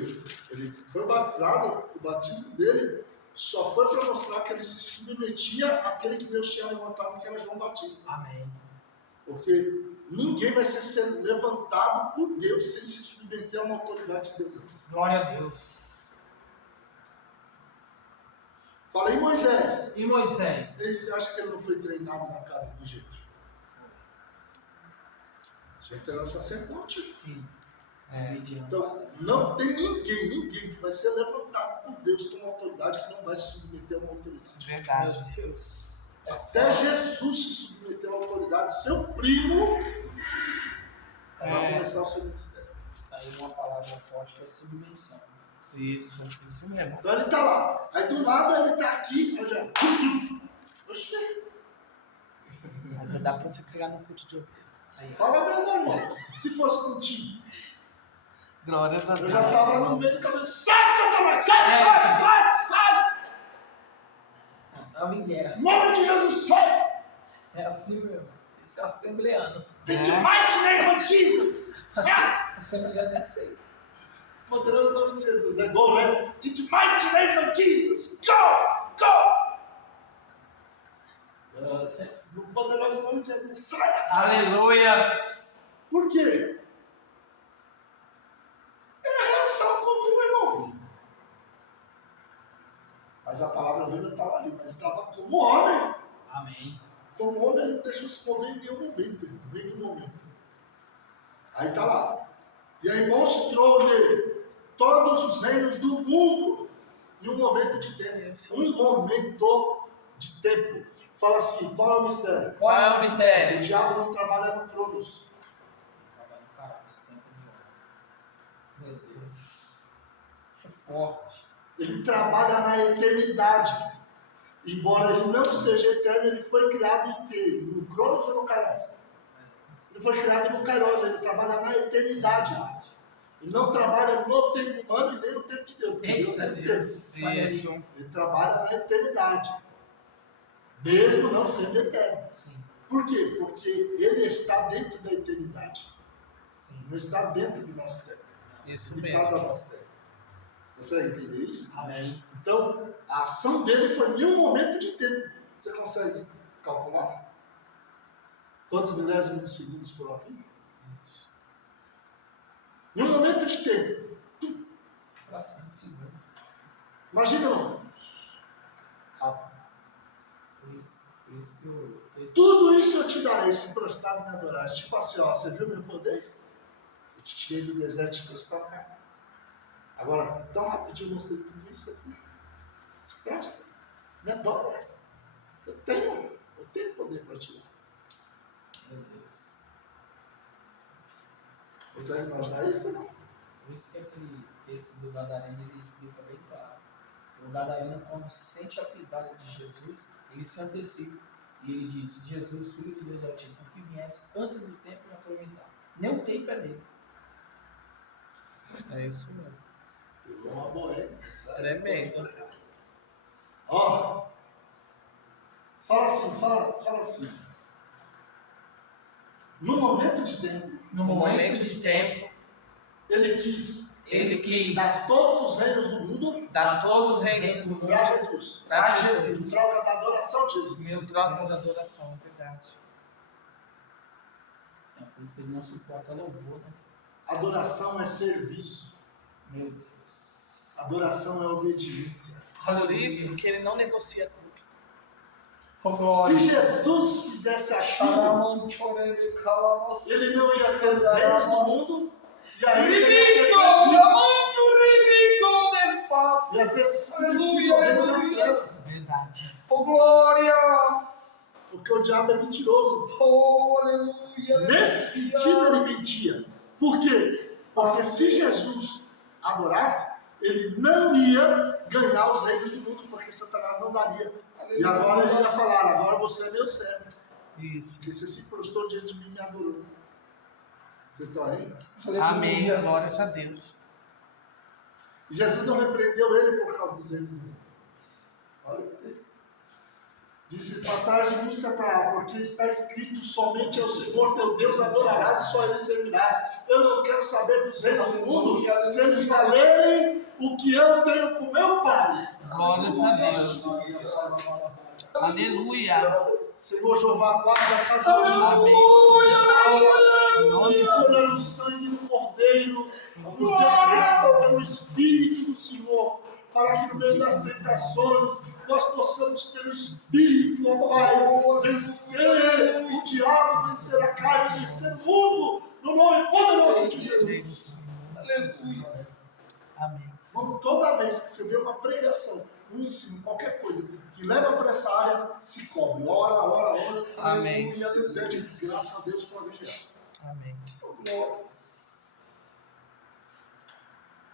ele foi batizado, o batismo dele só foi para mostrar que ele se submetia àquele que Deus tinha levantado, que era João Batista. Amém. Porque ninguém vai ser levantado por Deus sem se submeter a uma autoridade de Deus antes. Glória a Deus. Falei Moisés. E Moisés? Você acha que ele não foi treinado na casa do Jetro? Jetro era sacerdote. Sim. Então, não tem ninguém que vai ser levantado por Deus com uma autoridade que não vai se submeter a uma autoridade. Verdade. Meu Deus. Até Jesus se submeteu à autoridade, seu primo, para começar o seu ministério. Tá aí uma palavra forte que é submissão. Isso mesmo. Então ele está lá. Aí do nada ele está aqui. Onde é? Oxê. Mas dá pra você pegar no culto de ouvir. Aí, Fala a verdade, irmão. Se fosse contigo. Glórias a Eu Deus. já estava no meio do caminho. Sai, Satanás! Sai! Estava em guerra. Em nome de Jesus, sai! É assim mesmo. Esse é assembleano. In the mighty name of Jesus! Sai! Assembleano é isso aí. Poderoso nome de Jesus. É gol, né? In the mighty name of Jesus! Go! No poderoso nome de Jesus, sai! Aleluias! Por quê? É a reação comum, irmão. Mas a palavra viva estava ali, mas estava como homem. Amém. Como homem, ele não deixou se mover em nenhum momento. Em nenhum momento. Aí está lá. E aí mostrou-lhe todos os reinos do mundo em um momento de tempo. Um momento de tempo. Fala assim, qual é o mistério? Qual é o mistério? O diabo não trabalha no Cronos. Cara, esse tempo de Meu Deus. É forte. Ele trabalha na eternidade. Embora ele não seja eterno, ele foi criado em quê? No Cronos ou no Kairos? Ele foi criado no Kairos, ele trabalha na eternidade. Ele não trabalha no tempo humano e nem no tempo de Deus. Porque Deus é Deus. Isso. Ele trabalha na eternidade. Mesmo não sendo eterno. Sim. Por quê? Porque ele está dentro da eternidade. Sim. Não está dentro do nosso tempo. Isso Ele está mesmo. no nosso tempo. Você consegue entender isso? Amém. Então, a ação dele foi em um momento de tempo. Você consegue calcular? Quantos milésimos de segundos por hora? Em um momento de tempo. Fração de segundo. Imagina, irmão. Por isso que eu... Tudo isso eu te darei se prostrado me adorares. Tipo assim, ó, você viu meu poder? Eu te tirei do deserto e te trouxe para cá. Agora, tão rapidinho eu mostrei tudo isso aqui. Se prostra, me adora. Eu tenho poder para te dar. Meu Deus. Você vai imaginar isso, não? Por isso que aquele texto do Gadareno ele explica bem claro. O Gadareno, quando sente a pisada de Jesus, ele se antecipa. E ele diz: Jesus, filho de Deus Altíssimo, que viesse antes do tempo me atormentar. Nem o tempo é dele. É isso mesmo. Eu vou morrer. Tremendo. Ó, fala assim. No momento de tempo, No momento de tempo, ele quis ele quis dar todos os reinos do mundo dar todos os reinos do mundo para Jesus. para Em Jesus. troca da adoração de Jesus. Meu troca da adoração, verdade. É por isso que ele não suporta louvor, né? Adoração é serviço. Meu Deus. Adoração é obediência. Por isso que ele não negocia tudo. Se Jesus fizesse aquilo, ele não ia ter os reinos do mundo e aí ele ia ter perdido. Ia ter se submetido ao reino das trevas. Verdade. Oh, glórias! Porque o diabo é mentiroso. Oh, aleluia! Nesse sentido ele mentia. Por quê? Porque se Jesus adorasse, ele não ia ganhar os reinos do mundo, porque Satanás não daria. E agora ele ia falar, agora você é meu servo. Isso. Porque você se prostrou diante de mim e me adorou. Vocês estão aí? Amém. Glórias a Deus. E Jesus não repreendeu ele por causa dos reinos do mundo. Olha o texto. Disse, para trás de mim, Satanás, porque está escrito, somente ao Senhor teu Deus adorarás e só ele servirás. Eu não quero saber dos reinos do mundo se eles valerem o que eu tenho com meu Pai. Glórias a Deus. Aleluia. Senhor Jeová, guarda cada um de nós. Amém. Segura o sangue do Cordeiro, nos dê a graça pelo Espírito do Senhor, para que no meio das tentações nós possamos, pelo Espírito, ó Pai, vencer o diabo, vencer a carne, vencer o mundo, no nome poderoso de Jesus. Aleluia! Amém. Então, toda vez que você vê uma pregação, um ensino, qualquer coisa que leva para essa área, se cobre. Ora. Amém. E pede graça a Deus para vigiar. Amém.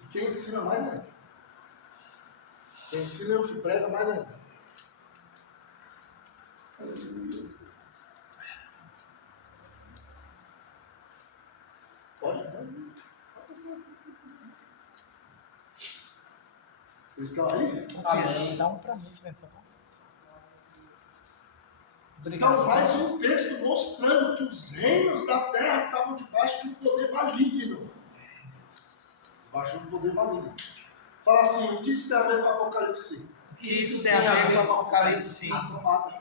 E quem ensina mais ainda. Quem ensina é o que prega mais ainda. Pode. Vocês estão aí? Amém. Dá um pra mim, por favor. Então, Obrigado. mais um texto mostrando que os reinos da terra estavam debaixo de um poder maligno. Debaixo de um poder maligno. Fala assim, o que isso tem a ver com Apocalipse? O que isso tem a ver com Apocalipse? A tomada.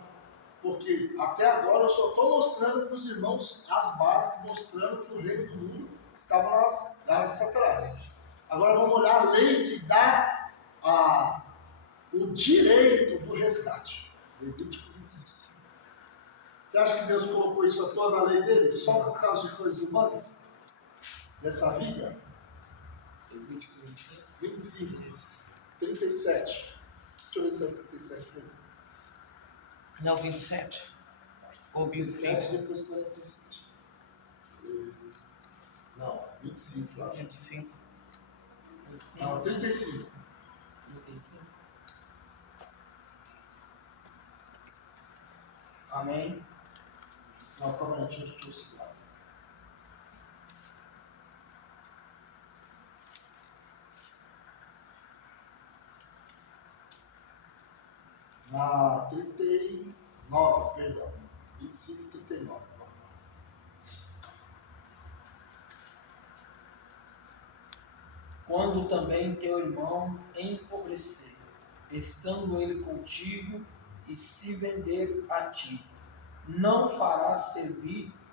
Porque até agora eu só estou mostrando para os irmãos as bases, mostrando que o reino do mundo estava nas Satanás. Agora vamos olhar a lei que dá o direito do resgate. Levítico 25. Você acha que Deus colocou isso à toa na lei dele só por causa de coisas humanas? Dessa vida? Levítico 25. 25. 37. Deixa eu ver se é 37 mesmo. Não, 27. Ou 25. 27 depois 47. Não, 25, eu acho. 25. 25. Não, 35. 35. Amém. Não, calma aí, deixa eu segurar. Na 39, perdão. 25 e 39. Quando também teu irmão empobrecer, estando ele contigo, e se vender a ti, não farás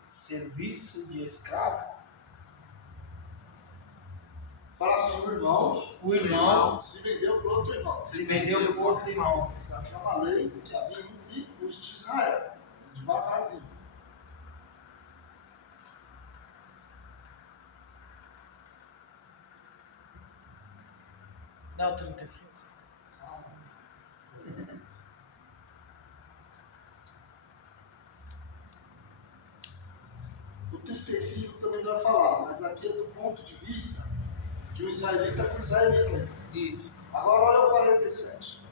serviço de escravo? Fala assim, o irmão O irmão se vendeu para outro irmão. se vendeu por outro irmão. Isso aqui é uma lei que havia entre os de Israel, os magazinhos. Não, 35. O 35 também vai falar, mas aqui é do ponto de vista de um israelita com israelita. Isso. Agora olha o 47.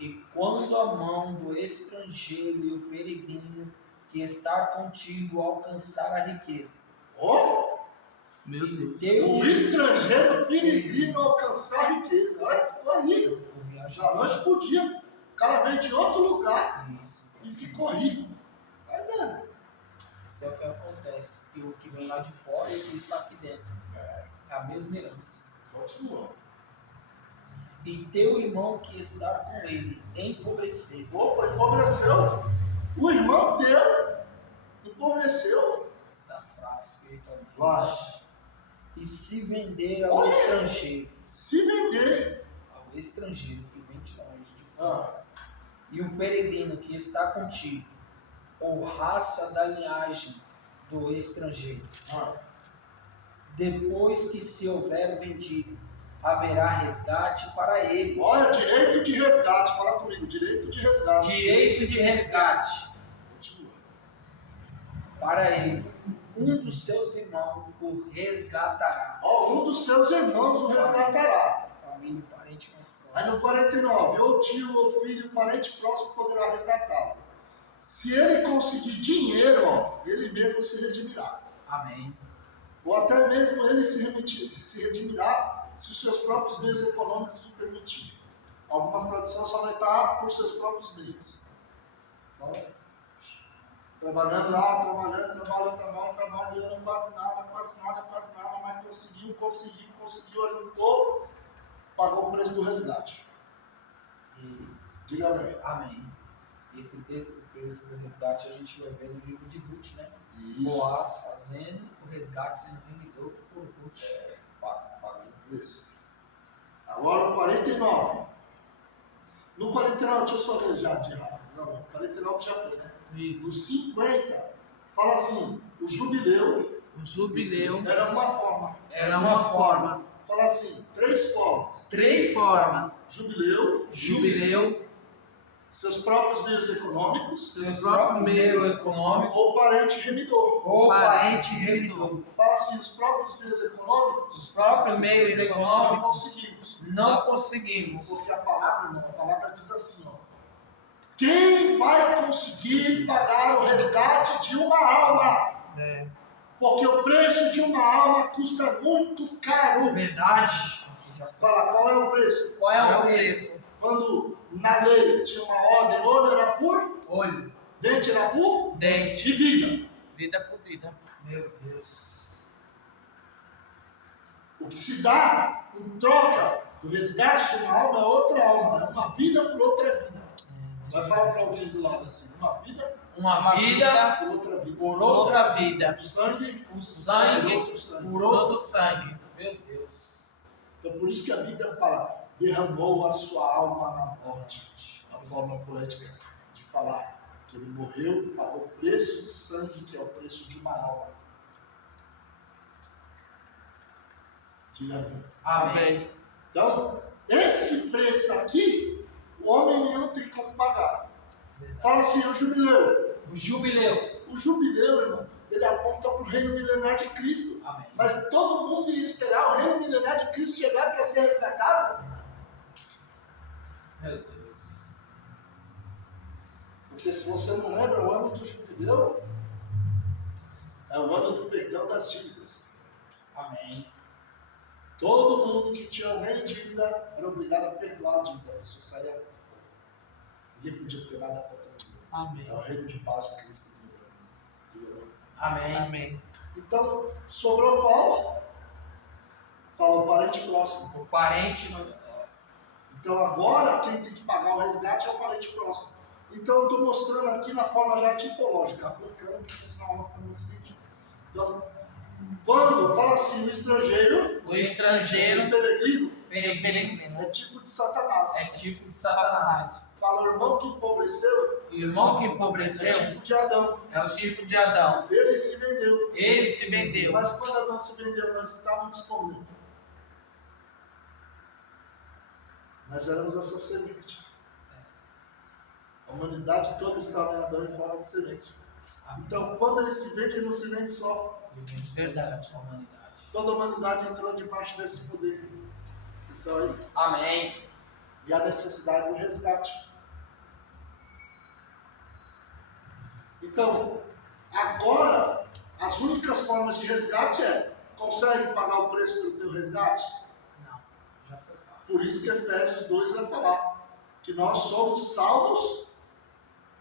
E quando a mão do estrangeiro e o peregrino que está contigo alcançar a riqueza, Oh, Meu Deus. o estrangeiro peregrino alcançar a riqueza. Olha, ficou rico. o Da viajante, noite pro dia. O cara veio de outro lugar isso, e ficou rico. Vai vendo? isso é o que acontece. E o que vem lá de fora e o que está aqui dentro. É a mesma herança. Continua. E teu irmão que está com ele empobrecer, Opa, empobreceu. O irmão teu empobreceu. está fraco espiritualmente, Vai. e se vender ao Olha. estrangeiro, Se vender. que vem de longe, de fora, e o peregrino que está contigo, ou raça da linhagem do estrangeiro, depois que se houver vendido, haverá resgate para ele. Olha, direito de resgate. Fala comigo, direito de resgate. Direito de resgate Continua. para ele. Um dos seus irmãos o resgatará. Ó, um dos seus irmãos o resgatará. Família, parente mais Aí no próximo. 49, ou tio, ou filho, parente próximo poderá resgatá-lo. Se ele conseguir dinheiro, ó, ele mesmo se redimirá. Amém. Ou até mesmo ele se redimirá se os seus próprios meios econômicos o permitirem. Algumas traduções só vai estar por seus próprios meios. Então, trabalhando lá, trabalhando, ganhando quase nada, mas conseguiu, ajudou, pagou o preço do resgate. E, Diga amém. amém. Esse texto do preço do resgate a gente vai ver no livro de Ruth, né? Isso. Boaz fazendo o resgate sendo vendido por Ruth. Pagou o preço. Agora o 49. No 49, deixa eu só ler já de rápido. Não, o 49 já foi, né? Isso. No 50, fala assim: o jubileu O jubileu era uma forma. era uma forma. Fala assim: três formas: Três formas. jubileu, Jubileu, seus próprios meios econômicos Seus próprios meios econômicos ou parente remidor. ou Parente parente remidor. Fala assim: os próprios meios econômicos Os próprios meios não econômicos conseguimos. não conseguimos. Porque a palavra, irmão, a palavra diz assim, ó: quem vai conseguir pagar o resgate de uma alma? É. Porque o preço de uma alma custa muito caro. Verdade. Fala, qual é o preço? Qual é o preço? Quando na lei tinha uma ordem, olho era por, Olho, dente era por, Dente. de vida. Vida por vida. meu Deus. O que se dá em troca do resgate de uma alma é outra alma, é uma vida por outra vida. Vai falar para alguém do lado assim, uma vida Uma vida por outra vida. por outra vida. O sangue O sangue por outro sangue. por outro sangue. Meu Deus. Então por isso que a Bíblia fala, derramou a sua alma na morte. A forma poética de falar que ele morreu, pagou o preço de sangue, que é o preço de uma alma. Diga amém. Amém. Então, esse preço aqui, o homem nenhum tem como pagar. Fala assim, o jubileu. O jubileu. O jubileu, irmão, ele aponta para o reino milenar de Cristo. Amém. Mas todo mundo ia esperar o reino milenar de Cristo chegar para ser resgatado? Meu Deus. Porque se você não lembra, o ano do jubileu é o ano do perdão das dívidas. Amém. Todo mundo que tinha alguém em dívida era obrigado a perdoar a dívida. A pessoa saía por fora. Ninguém podia ter nada contra a dívida. Amém. É o reino de paz de Cristo. Amém. Amém. Então, sobrou qual? Fala o parente próximo. O parente nós. Então agora quem tem que pagar o resgate é o parente próximo. Então eu estou mostrando aqui na forma já tipológica, aplicando, porque senão não fica muito estendido. Então, quando fala assim, o estrangeiro, O estrangeiro o peregrino, Peregrino. é tipo de Satanás. É tipo de Satanás. Fala o irmão que empobreceu, O irmão que é empobreceu tipo de Adão. é o tipo de Adão. Ele se vendeu. Ele se vendeu. Mas quando Adão se vendeu, nós estávamos como? Nós éramos essa semente. A humanidade toda estava em Adão em forma de semente. Então, quando ele se vende, ele não se vende só. Verdade. A humanidade. Toda a humanidade entrou debaixo desse poder. Vocês estão aí? Amém. E a necessidade do resgate. Então, agora, as únicas formas de resgate é: consegue pagar o preço pelo teu resgate? Não. Já foi pago. Por isso que Efésios 2 vai falar que nós somos salvos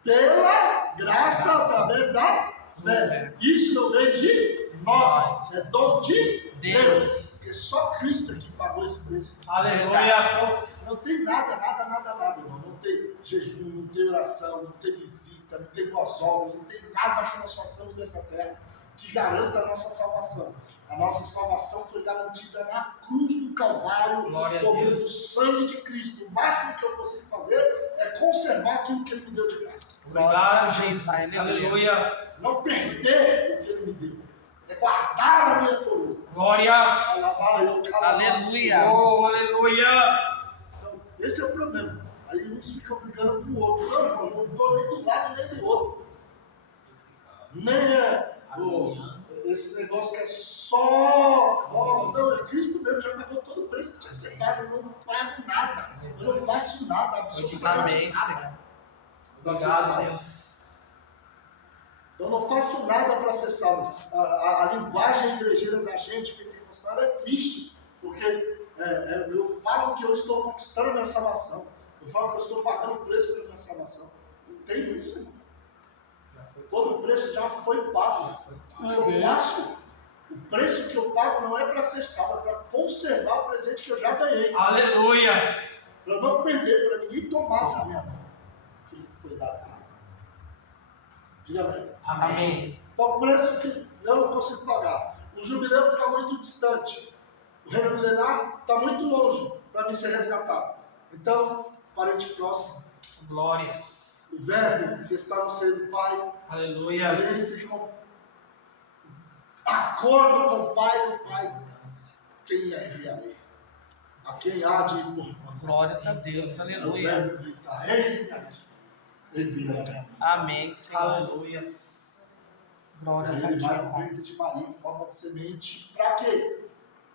pela graça através da fé. Isso não vem de nós, é dom de Deus. Porque só Cristo é que pagou esse preço. Aleluia. Não tem nada, irmão. Não tem jejum, não tem oração, não tem visita, não tem boas obras, não tem nada que nós façamos nessa terra que garanta a nossa salvação. A nossa salvação foi garantida na cruz do Calvário, Glória a por meio Deus. do sangue de Cristo. O máximo que eu consigo fazer é conservar aquilo que Ele me deu de graça. Obrigado, Jesus. Aleluia. Não perder o que Ele me deu. É guardar a minha coroa. Glórias. Aleluia. Oh, aleluia. Então, esse é o problema. Aí uns ficam brigando com o outro. Não, irmão, não estou nem do lado nem do outro. Nem é esse negócio que é só. Não, é Cristo mesmo, já pagou todo o preço que tinha que ser pago. Eu não pago nada. Eu não faço nada, absolutamente nada. Obrigado, Deus. Eu não faço nada para ser salvo. A linguagem igrejeira da gente, pentecostal, é triste, porque eu falo que eu estou conquistando a minha salvação. Eu falo que eu estou pagando o preço pela minha salvação. Não tem isso, irmão. Todo o preço já foi pago. O que eu faço, o preço que eu pago não é para ser salvo, é para conservar o presente que eu já ganhei. Aleluia. Para não perder, para ninguém tomar da minha mão. Que foi dado. Diga bem. Amém. Então, o preço que eu não consigo pagar. O jubileu fica muito distante. O reino milenar está muito longe para mim ser resgatado. Então, parente próximo. Glórias. O verbo que está no seio do Pai. Aleluia. Ele entra com acordo com o Pai. Quem é enviarei? A quem há de ir por nós? Glórias a Deus. O Aleluia. verbo grita, eis-me aqui. Envia-me. Amém, Senhor. Aleluia. Glórias a Ele vai no Deus. ventre de Maria em forma de semente. Para quê?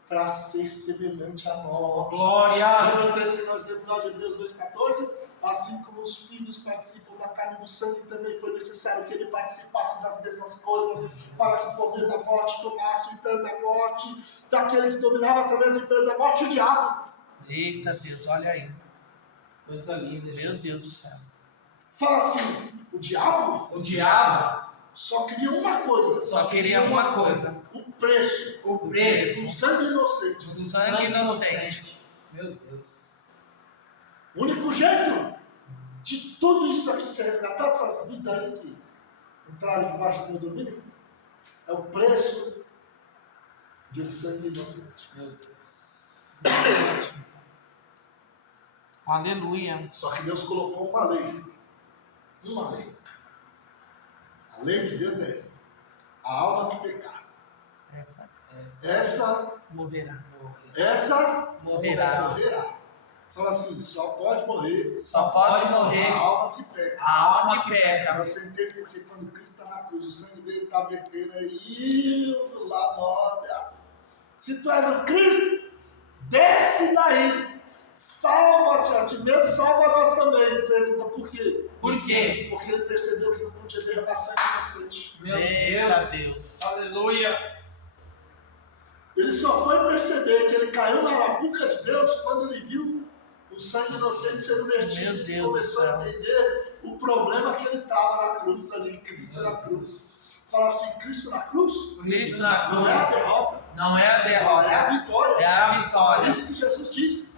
Para ser semelhante a nós. Lembra o Glórias. texto que nós lemos lá de Hebreus 2,14? Assim como os filhos participam da carne e do sangue, também foi necessário que ele participasse das mesmas coisas, para que por meio da morte tomasse o império da morte, daquele que dominava através do império da morte, o diabo. Eita Deus, olha aí. Coisa linda, Meu Jesus. Deus do céu. Fala assim, o diabo O diabo só queria uma coisa. Só queria uma coisa. O preço. o Do preço sangue inocente. do sangue sangue inocente. inocente. Meu Deus. O único jeito de tudo isso aqui ser resgatado, essas vidas aí que entraram debaixo do meu domínio, é o preço de um sangue inocente. Meu Deus. Aleluia. Só que Deus colocou uma lei. Uma lei. A lei de Deus é essa. A alma que pecar. Essa Essa morrerá. Morrerá. morrerá. Fala assim, só pode morrer Só pode a morrer alma que peca. a alma que peca. Você entende porque quando Cristo está na cruz, o sangue dele está vertendo aí do lado, olha. Se tu és o Cristo, desce daí. Salva-te a ti mesmo, salva nós também. Pergunta por quê? Por quê? Porque ele percebeu que não podia derramar sangue inocente. Meu Eita Deus. Deus. Aleluia. Ele só foi perceber que ele caiu na arapuca de Deus quando ele viu o sangue inocente sendo vertido. Meu Ele Deus começou do a céu. entender o problema que ele estava na cruz ali, Cristo na cruz. Fala assim, Cristo na cruz Cristo na não é a cruz derrota, não é a é a derrota, vitória. é a Por vitória. isso que Jesus disse,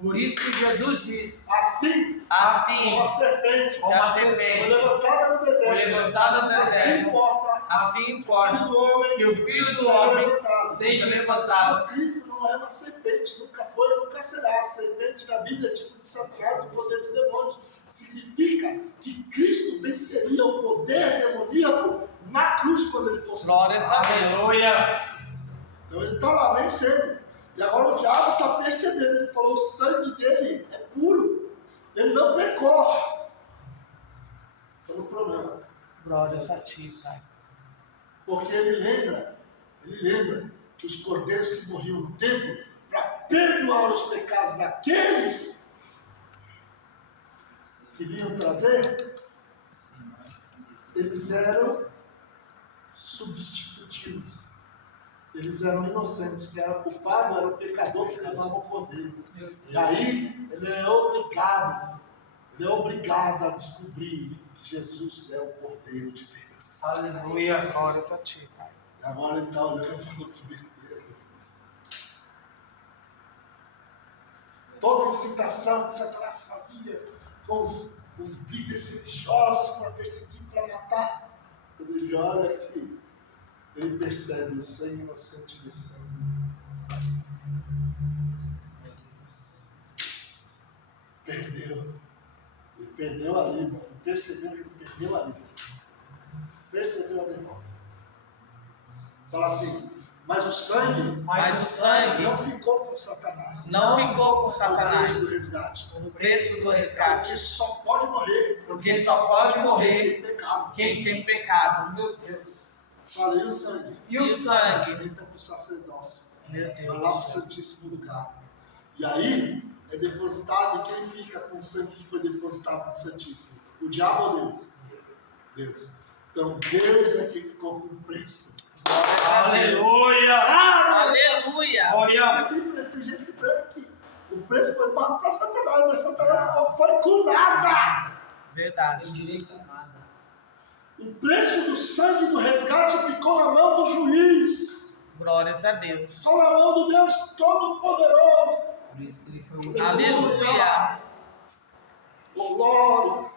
Por isso que Jesus diz: assim Assim, como a serpente como é a a foi serpente levantada no foi deserto, levantada no assim deserto, importa assim o filho importa do homem que o Filho do seja Homem levantado. seja levantado. Cristo não é uma serpente, nunca foi e nunca será. A serpente na Bíblia é tipo de Satanás, do poder dos demônios. Significa que Cristo venceria o poder demoníaco na cruz quando ele fosse. Glórias a Deus. Aleluia. Então ele está lá vencendo. E agora o diabo está percebendo. Ele falou: o sangue dele é puro. Ele não pecou. Então o problema. Glórias a ti, Pai. Porque ele lembra que os cordeiros que morriam no templo para perdoar os pecados daqueles que vinham trazer, eles eram substitutivos. Eles eram inocentes, que era culpado, era o pecador que levava o cordeiro. E aí ele é obrigado a descobrir que Jesus é o Cordeiro de Deus. Aleluia. Glórias a ti, Pai. E agora ele está olhando e falou: que besteira que eu fiz. Toda a incitação que Satanás fazia com os líderes religiosos para perseguir, para matar, quando ele olha aqui, ele percebe o sangue inocente descendo. Perdeu. Ele perdeu ali, irmão. Ele percebeu que ele perdeu ali. Percebeu a derrota. Fala assim, mas o sangue Mas o sangue não ficou com Satanás. não ficou com O preço Satanás do resgate. no preço do resgate, Porque só pode morrer porque só pode morrer quem tem pecado. quem tem pecado. Meu Deus. Falei o sangue. E o sangue? Entra para o sacerdócio. Meu Vai lá para o Deus. Santíssimo Lugar. E aí é depositado, e quem fica com o sangue que foi depositado no Santíssimo? O diabo ou Deus? Deus. Então Deus é quem ficou com o preço. Aleluia. Aleluia. Glória. Tem gente que prega que o preço foi pago para Satanás, mas Satanás foi curada. Verdade. Tem direito a nada. O preço do sangue do resgate ficou na mão do juiz. Glórias a Deus. Ficou na mão do Deus Todo-Poderoso. Por isso que ele foi o último. Aleluia. Glória.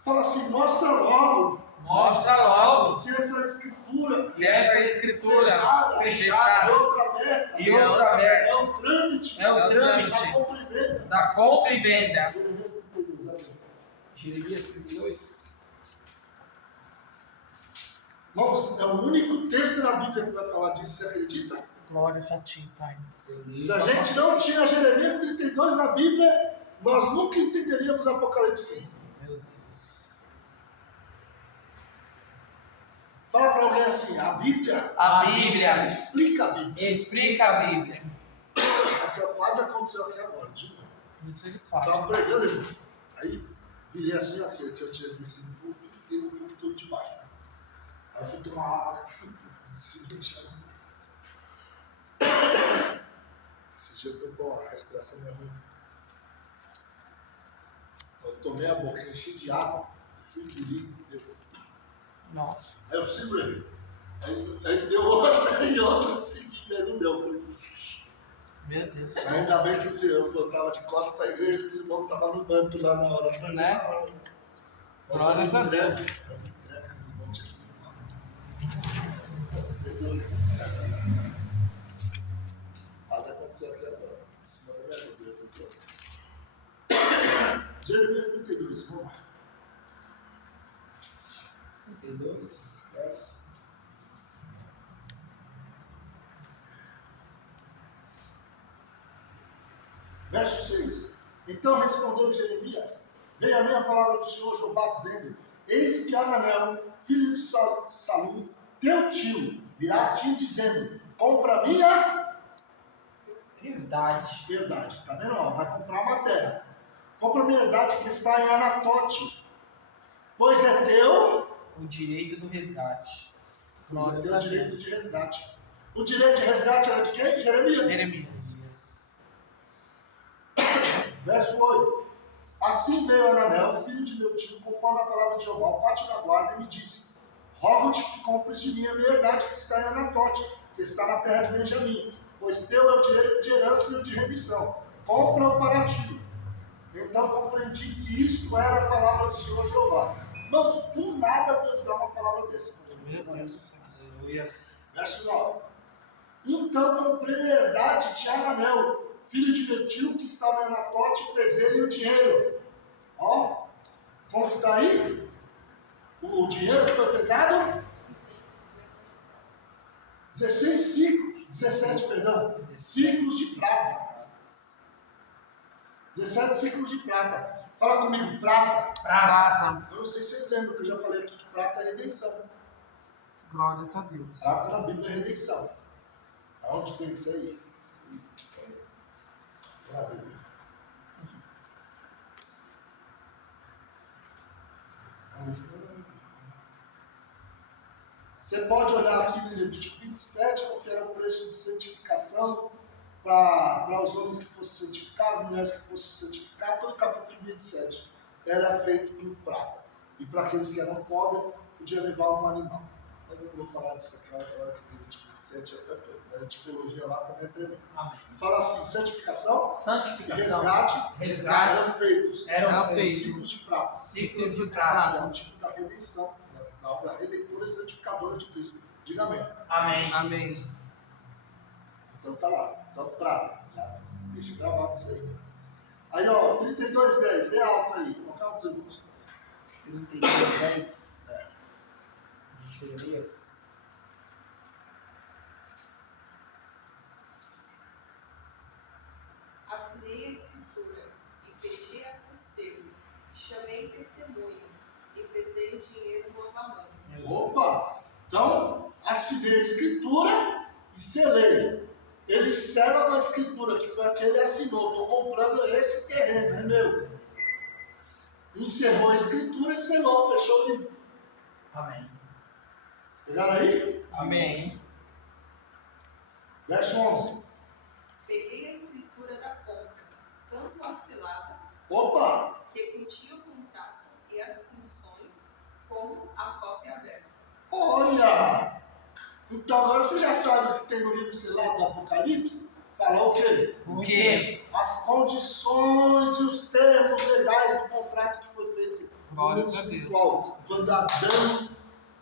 Fala assim, mostra logo Mostra logo que essa escritura que essa escritura fechada, fechada e outra aberta, e outra aberta é o trâmite, é o trâmite da compra e venda. da compra e venda. Jeremias 32, amém. Jeremias 32. Irmãos, é o único texto na Bíblia que vai falar disso, você acredita? Glórias a ti, Pai. Se a gente não tinha Jeremias 32 na Bíblia, nós nunca entenderíamos Apocalipse. Meu Deus. Fala para alguém assim, a Bíblia A Bíblia explica a Bíblia. explica a Bíblia. Aqui, quase aconteceu aqui agora, de novo. Misericórdia. Estava pregando, irmão. Aí virei assim, aqui, que eu tinha descido um pouco e fiquei um pouco todo de baixo. Aí eu fui tomar água, desci, não tinha mais. Esses dias eu tô com a respiração meio ruim. Eu tomei a boca, enchi de água, fui engolir, deu. Nossa. Aí eu segurei. Aí deu outra e outra seguida, aí não deu. Eu falei, Meu Deus. ainda bem que eu tava de costas pra igreja, esse irmão tava no banco lá na hora. Eu falei, Né? Mas Glórias a Deus. Esse monte aqui. Quase aconteceu aqui agora. Em cima da minha vida, pessoal. Jeremias 32, vamos lá. 32, verso. Verso 6. Então respondeu Jeremias: veio a minha palavra do Senhor Jeová, dizendo: eis que Ananel, filho de Salum, teu tio, virá a ti dizendo: compra minha Herdade. herdade. Tá vendo? Ó, vai comprar uma terra. Compra minha herdade que está em Anatote, pois é teu, O direito do resgate. pois é Glórias teu a direito Deus. de resgate. O direito de resgate era de quem? Jeremias. Jeremias. Verso 8. Assim veio Ananel, filho de meu tio, conforme a palavra de Jeová, ao pátio da guarda, e me disse: rogo-te que compres de mim a minha herdade que está em Anatote, que está na terra de Benjamim, pois teu é o direito de herança e de remissão. Compra-o para ti. Então compreendi que isto era a palavra do Senhor Jeová. Irmãos, do nada Deus dá uma palavra dessa. Meu Deus do céu. Aleluias. Verso 9. Então comprei a herdade de Ananel, filho de meu tio, que estava em Anatote, o bezerro e o dinheiro. Ó, como que está aí? O dinheiro que foi pesado? 16 ciclos, 17, perdão, ciclos de prata. 17 ciclos de prata. Fala comigo, prata. Prata. Eu não sei se vocês lembram que eu já falei aqui que prata é redenção. Glórias a Deus. Prata na Bíblia é redenção. Aonde tem isso aí? Na Bíblia. Você pode olhar aqui no Levítico 27, porque era o preço de santificação para os homens que fossem santificar, as mulheres que fossem santificar, todo o capítulo 27 era feito por prata. E para aqueles que eram pobres, podia levar um animal. Mas eu não vou falar disso aqui agora, que o Levítico 27 é outra coisa. Mas a tipologia lá também é tremenda. Amém. Fala assim, santificação e Santificação. resgate eram feitos Eram com feitos. ciclos de prata. Ciclos de É prata. um tipo da redenção, da obra redentora e santificadora de Cristo. Diga amém. Amém. Amém. Então tá lá. Então prata. Já deixa gravado isso aí. Aí ó, 32:10. Vê alto aí. Qualquer um dos irmãos. 32:10 de Jeremias. Assinei a escritura e fechei-a com selo. Chamei testemunhas e pesei o dinheiro no balanço. Opa! Então, assinei a escritura e selei. Ele sela na escritura, que foi a que ele assinou. Estou comprando esse terreno, é meu. Encerrou a escritura e selou, fechou o livro. Amém. Pegaram aí? Amém. Verso 11. Peguei a escritura da compra, tanto a selada, Opa! que continha o contrato e as funções, como a cópia aberta. Olha! Então agora você já sabe o que tem no livro selado do Apocalipse? Fala o quê? O quê? As condições e os termos legais do contrato que foi feito no Glória mundo a Deus. espiritual, quando Adão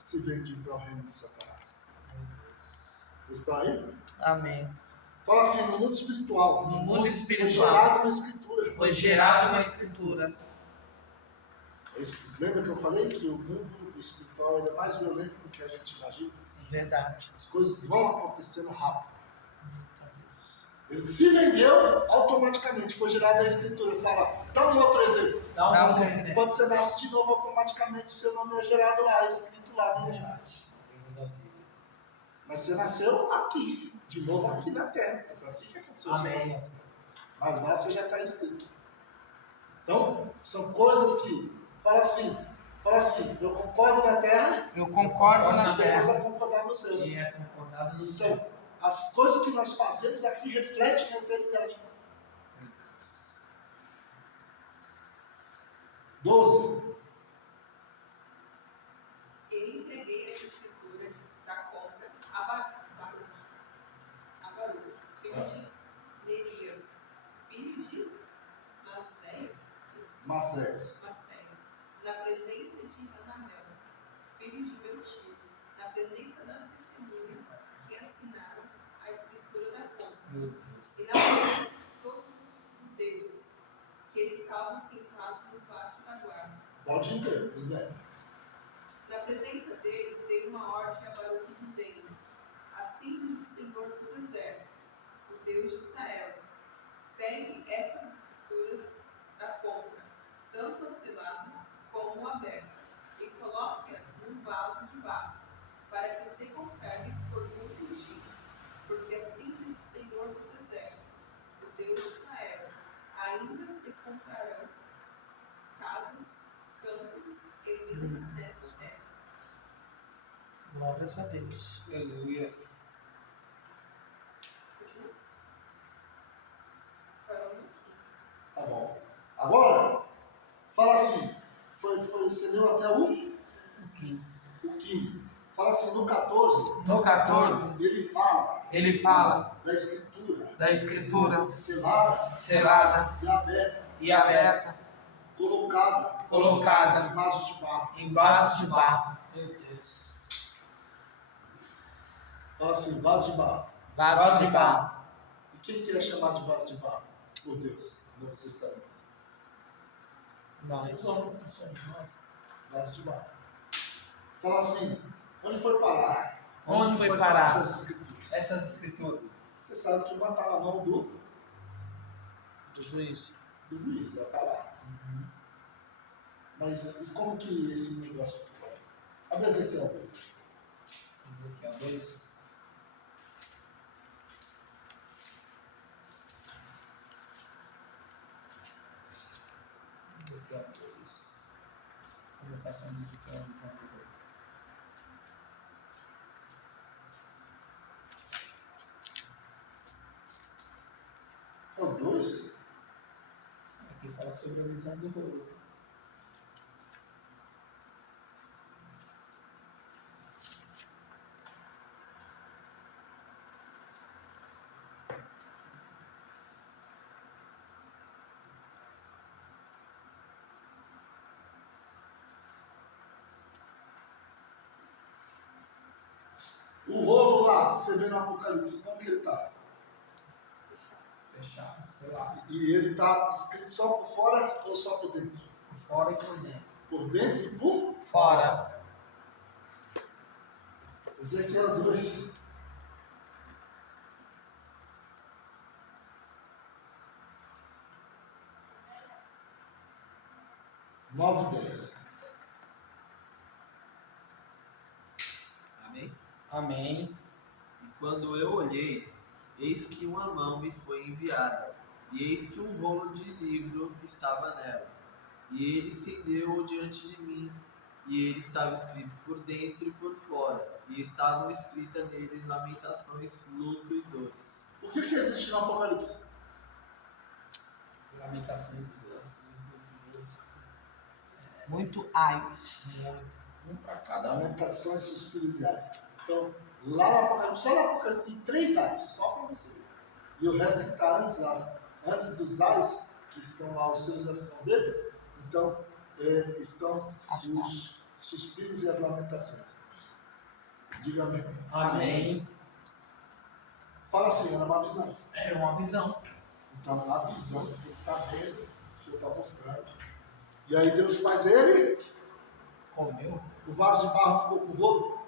se vendeu para o reino de Satanás. Vocês estão aí? Amém. Fala assim, no mundo espiritual. No mundo Foi espiritual gerado uma escritura. foi gerada uma escritura. Vocês lembram que eu falei que o mundo espiritual ele é mais violento do que a gente imagina? Verdade. As coisas vão acontecendo rápido. Ele se vendeu, automaticamente foi gerada a escritura. Fala, dá um outro exemplo. Dá um Dá outro um exemplo. Quando você nasce de novo, automaticamente seu nome é gerado lá, é escrito lá no livro. Verdade. Mas você nasceu aqui, de novo aqui na terra. Foi aqui que aconteceu. Amém. Mas lá você já está escrito. Então, são coisas que, fala assim, eu concordo na terra, Eu concordo na Deus terra. vai concordar no céu. E é concordado no No céu. céu. as coisas que nós fazemos aqui refletem na eternidade. 12. E entreguei as escrituras da compra a Baruch, filho de Nerias, filho de Macés. na presença de Anamel, filho de meu tio, na presença das testemunhas que assinaram a escritura da compra, Meu e Deus. na presença de todos os judeus que estavam sentados no pátio da guarda. Pode entender, né? Na presença deles, dei uma ordem a Baruque, dizendo: assim diz o Senhor dos Exércitos, o Deus de Israel: pegue essas escrituras da compra, tanto a selada como a aberta, e coloque-as num vaso de barro, para que se conserve por muitos dias. Porque assim diz o Senhor dos Exércitos, o Deus de Israel: ainda se comprarão casas, campos e vilas nesta terra. Glórias a Deus. Aleluias. Continua. Farão no 15. Tá bom. Agora, fala assim. Você leu até o 15. 15. Fala assim, no 14, No 14, ele fala da escritura da escritura selada selada e aberta, colocada colocada em vasos de barro. em vasos de barro. Meu Deus. Fala assim, vaso de barro. Vaso de barro. E quem que é chamado de vaso de barro? Por Deus, no Novo Testamento. Nós. Vaso de barro. Fala assim, onde foi parar? Onde foi parar essas escrituras? Essas escrituras. Você sabe que uma está na mão do juiz. juiz, já está lá. Mas e como que esse negócio... Abre Ezequiel 2. Ezequiel 2. Ezequiel 2. Colocação de Ezequiel, visão do rei. É o 2? Aqui fala sobre a visão do rolo. O rolo lá, que você vê no Apocalipse, como que ele está? Fechado, sei lá. E ele está escrito só por fora ou só por dentro? Por fora e por dentro. Por dentro e por Fora. Ezequiel 2. Nove e 10. Amém? Amém. E quando eu olhei, eis que uma mão me foi enviada, e eis que um rolo de livro estava nela. E ele estendeu-o diante de mim, e ele estava escrito por dentro e por fora, e estavam escritas neles lamentações, luto e dores. O que existe no Apocalipse? Lamentações de Deus. Muito ais. Um para cada um. Lamentações, suspiros e ais. Então, lá no Apocalipse, só no Apocalipse tem 3 ais, só para você ver. E o resto que está antes dos ais, que estão lá os seus as trombetas, então estão os suspiros e as lamentações. Diga amém. Amém. Fala assim, era uma visão. É uma visão. Então, na visão, ele está vendo, o Senhor está mostrando. E aí Deus faz ele, Comeu? o vaso de barro ficou com o rolo,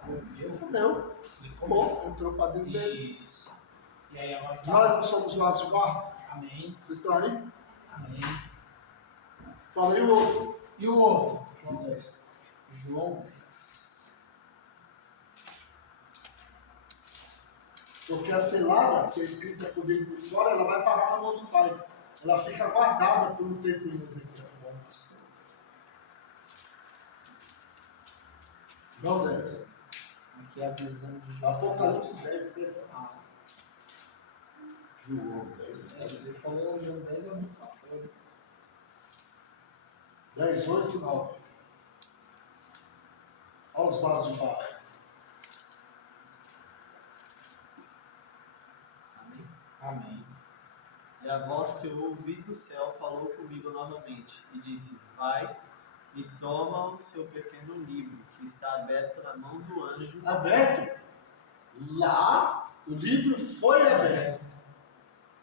Comeu? comeu, Ele comeu. pô, entrou para dentro dele. Isso. E aí agora está. Nós não somos vasos de barro? Amém. Vocês estão aí? Amém. Fala aí o outro. E o outro? João 10. João 10. Porque a selada, que é escrita por dentro e por fora, ela vai parar na mão do Pai. Ela fica guardada por um tempo em Ezequiel. João 10. Aqui é a visão de João. Apocalipse 10, perdão. Ah, João 10. você falou João 10 é muito pastor. 10, 8, 9. Olha os vasos de barro. Amém? Amém. E a voz que eu ouvi do céu falou comigo novamente e disse: Vai e toma o seu pequeno livro, que está aberto na mão do anjo. Aberto? Lá, o livro foi aberto.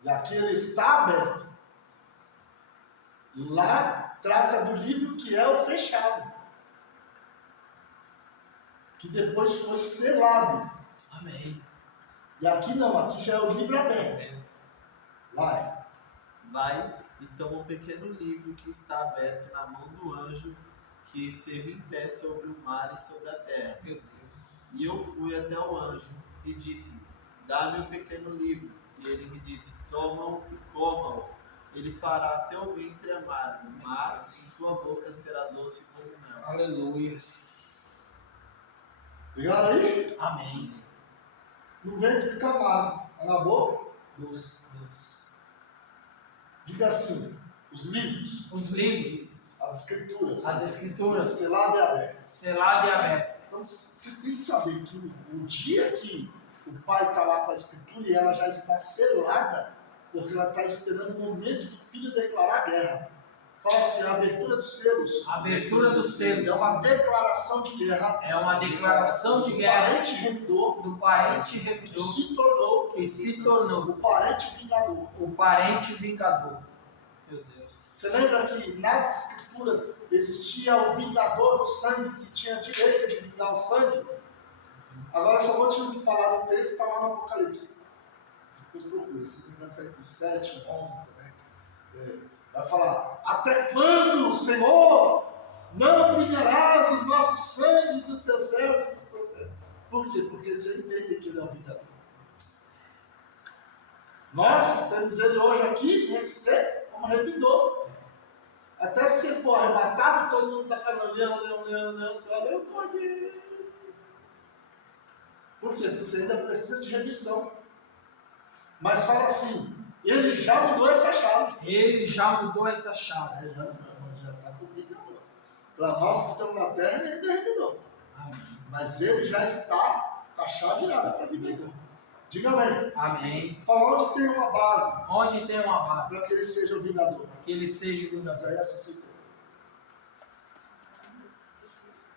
E aqui ele está aberto. Lá trata do livro que é o fechado. Que depois foi selado. Amém. E aqui não, aqui já é o livro aberto. Vai. Vai e toma o pequeno livro que está aberto na mão do anjo que esteve em pé sobre o mar e sobre a terra. Meu Deus. E eu fui até o anjo e disse: Dá-me o pequeno livro. E ele me disse: Toma-o e coma-o. Ele fará teu ventre amargo, mas em tua boca será doce como mel. Aleluia. Pegaram aí? Amém. No ventre fica amargo. Na boca, doce. Deus. Diga assim, os livros, Os livros, as escrituras, as escrituras, selado e aberto. selado e aberto. Então você tem que saber que o dia que o pai está lá com a escritura e ela já está selada, porque ela está esperando o momento do filho declarar guerra. Fala assim, a abertura dos selos. A abertura dos selos É uma declaração de guerra. é uma declaração de O guerra parente remidor do parente que remidor se que se tornou o parente vingador. o parente vingador. Meu Deus. Você lembra que nas escrituras existia o vingador do sangue que tinha direito de vingar o sangue? Agora eu só vou te falar do texto que está lá no Apocalipse. Depois procura, se não me engano, está entre os 7 e 11 também. Vai falar, até quando, Senhor, não vingarás os nossos sangues dos teus servos, dos profetas? Por quê? Porque eles já entendem que ele é um vingador. Nós temos ele hoje aqui, nesse tempo, como remidor. Até se você for arrebatado, todo mundo está falando, leão, você olha, eu pode. Por quê? Porque você ainda precisa de remissão. Mas fala assim, ele já mudou essa chave. Ele já mudou essa chave. Aí já está com o vingador. Para nós que estamos na terra, ele ainda é remidor. Amém. Mas ele já está com a chave virada para vingador. Diga amém. Amém. Fala onde tem uma base Onde tem uma base, para que ele seja o vingador. que ele seja o vingador. Isaías 61.